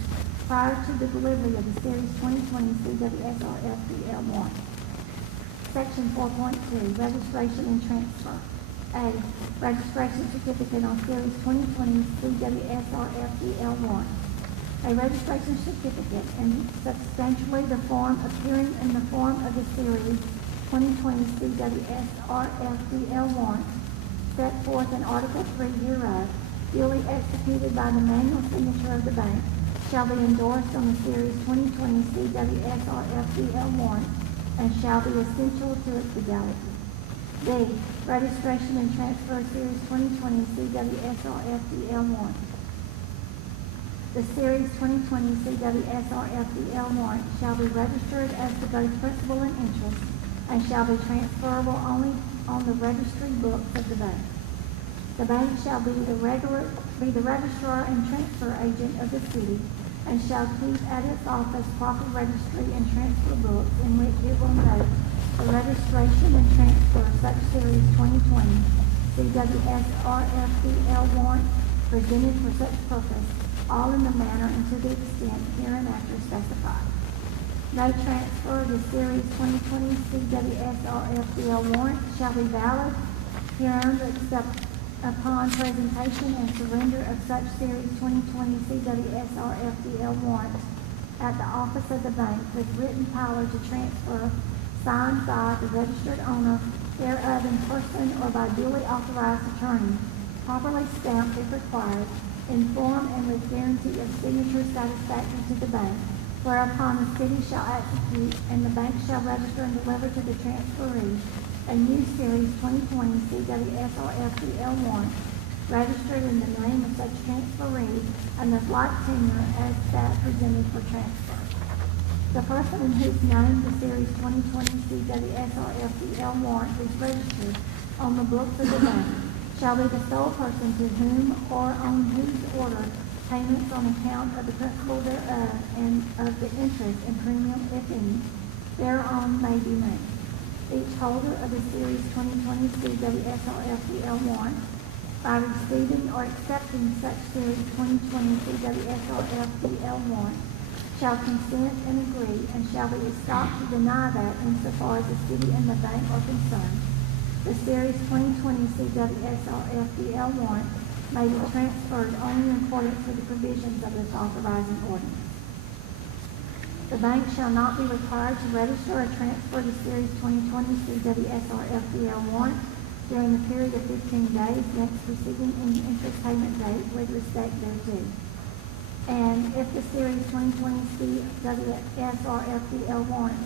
prior to the delivery of the Series 2020 CWSRFDL warrant. Section 4.2. Registration and transfer. A. Registration certificate on Series 2020 CWSRFDL warrant. A registration certificate in substantially the form appearing in the form of the Series 2020 CWSRFDL warrant set forth in Article 3 hereof, duly executed by the manual signature of the bank, shall be endorsed on the Series 2020 CWSRFDL warrant and shall be essential to its legality. B. Registration and transfer Series 2020 CWSRFDL warrant. The Series 2020 CWSRFDL warrant shall be registered as to both principal and interest and shall be transferable only on the registry books of the bank. The bank shall be the registrar and transfer agent of the city and shall keep at its office proper registry and transfer books in which it will note the registration and transfer of such Series 2020 CWSRFDL warrant presented for such purpose, all in the manner and to the extent hereinafter specified. No transfer of the Series 2020 CWSRFDL warrant shall be valid hereunder except upon presentation and surrender of such Series 2020 CWSRFDL warrant at the office of the bank with written power to transfer signed by the registered owner thereof in person or by duly authorized attorney, properly stamped if required, in form and with guarantee of signature satisfactory to the bank, whereupon the city shall execute and the bank shall register and deliver to the transferee a new Series 2020 CWSRFDL warrant registered in the name of such transferee and of like tenure as that presented for transfer. The person in whose name the Series 2020 CWSRFDL warrant is registered on the books of the bank shall be the sole person to whom or on whose order payments on account of the principal thereof and of the interest and premium, if any, thereon may be made. Each holder of the Series 2020 CWSRFDL warrant, by receiving or accepting such Series 2020 CWSRFDL warrant, shall consent and agree and shall be stopped to deny that insofar as the city and the bank are concerned, the Series 2020 CWSRFDL warrant may be transferred only in accordance with the provisions of this authorizing ordinance. The bank shall not be required to register or transfer the Series 2020 CWSRFDL warrant during the period of 15 days next preceding any interest payment date with respect thereto. And if the Series 2020 CWSRFDL warrant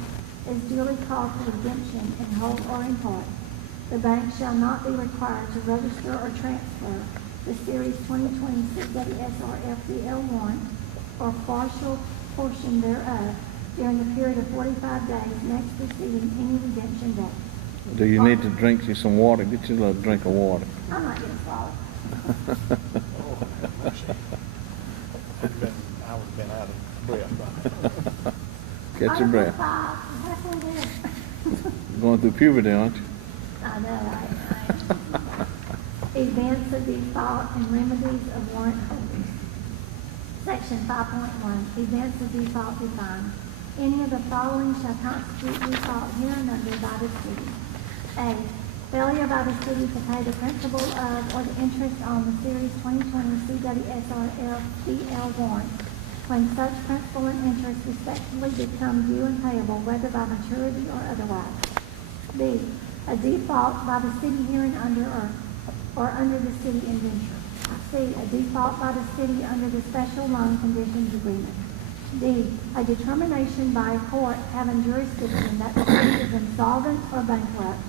is duly called for redemption in whole or in part, the bank shall not be required to register or transfer the Series 2020 CWSRFDL warrant or partial portion thereof during the period of 45 days next preceding any redemption date. Do you need to drink you some water? Get you a little drink of water. I'm not getting swallowed. I would have been out of breath by now. Catch your breath. Halfway there. You're going through puberty, aren't you? I know, I Events of default and remedies of warrant holders. Section 5.1, events of default defined. Any of the following shall constitute default hereunder by the city. A, failure by the city to pay the principal of or the interest on the Series 2020 CWSRFDL warrant when such principal and interest respectively become due and payable, whether by maturity or otherwise. B, a default by the city hereunder or under the city indenture. C, a default by the city under the special loan conditions agreement. D, a determination by a court having jurisdiction that the city is insolvent or bankrupt,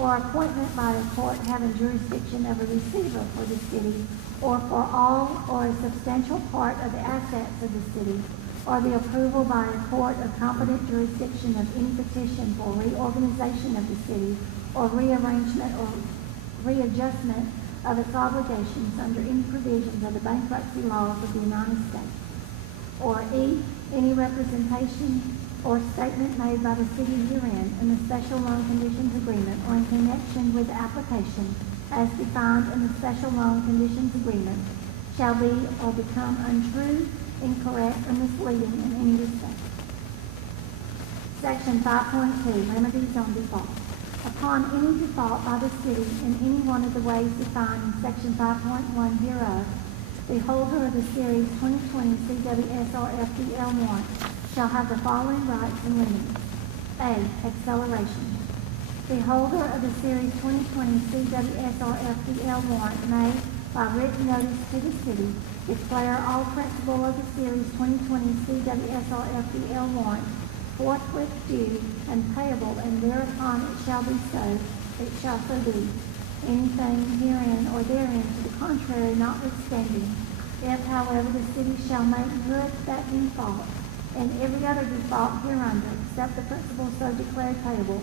or appointment by a court having jurisdiction of a receiver for the city, or for all or a substantial part of the assets of the city, or the approval by a court of competent jurisdiction of any petition for reorganization of the city, or rearrangement or readjustment of its obligations under any provisions of the bankruptcy laws of the United States. Or E, any representation or statement made by the city herein in the special loan conditions agreement or in connection with the application as defined in the special loan conditions agreement shall be or become untrue, incorrect, or misleading in any respect. Section 5.2, remedies on default. Upon any default by the city in any one of the ways defined in section 5.1 hereof, the holder of the Series 2020 CWSRFDL warrant shall have the following rights and remedies. A, acceleration. The holder of the Series 2020 CWSRFDL warrant may, by written notice to the city, declare all principal of the Series 2020 CWSRFDL warrant forthwith due and payable, and thereupon it shall so be. Anything herein or therein to the contrary notwithstanding, if, however, the city shall make good that default, and every other default hereunder, except the principal so declared payable,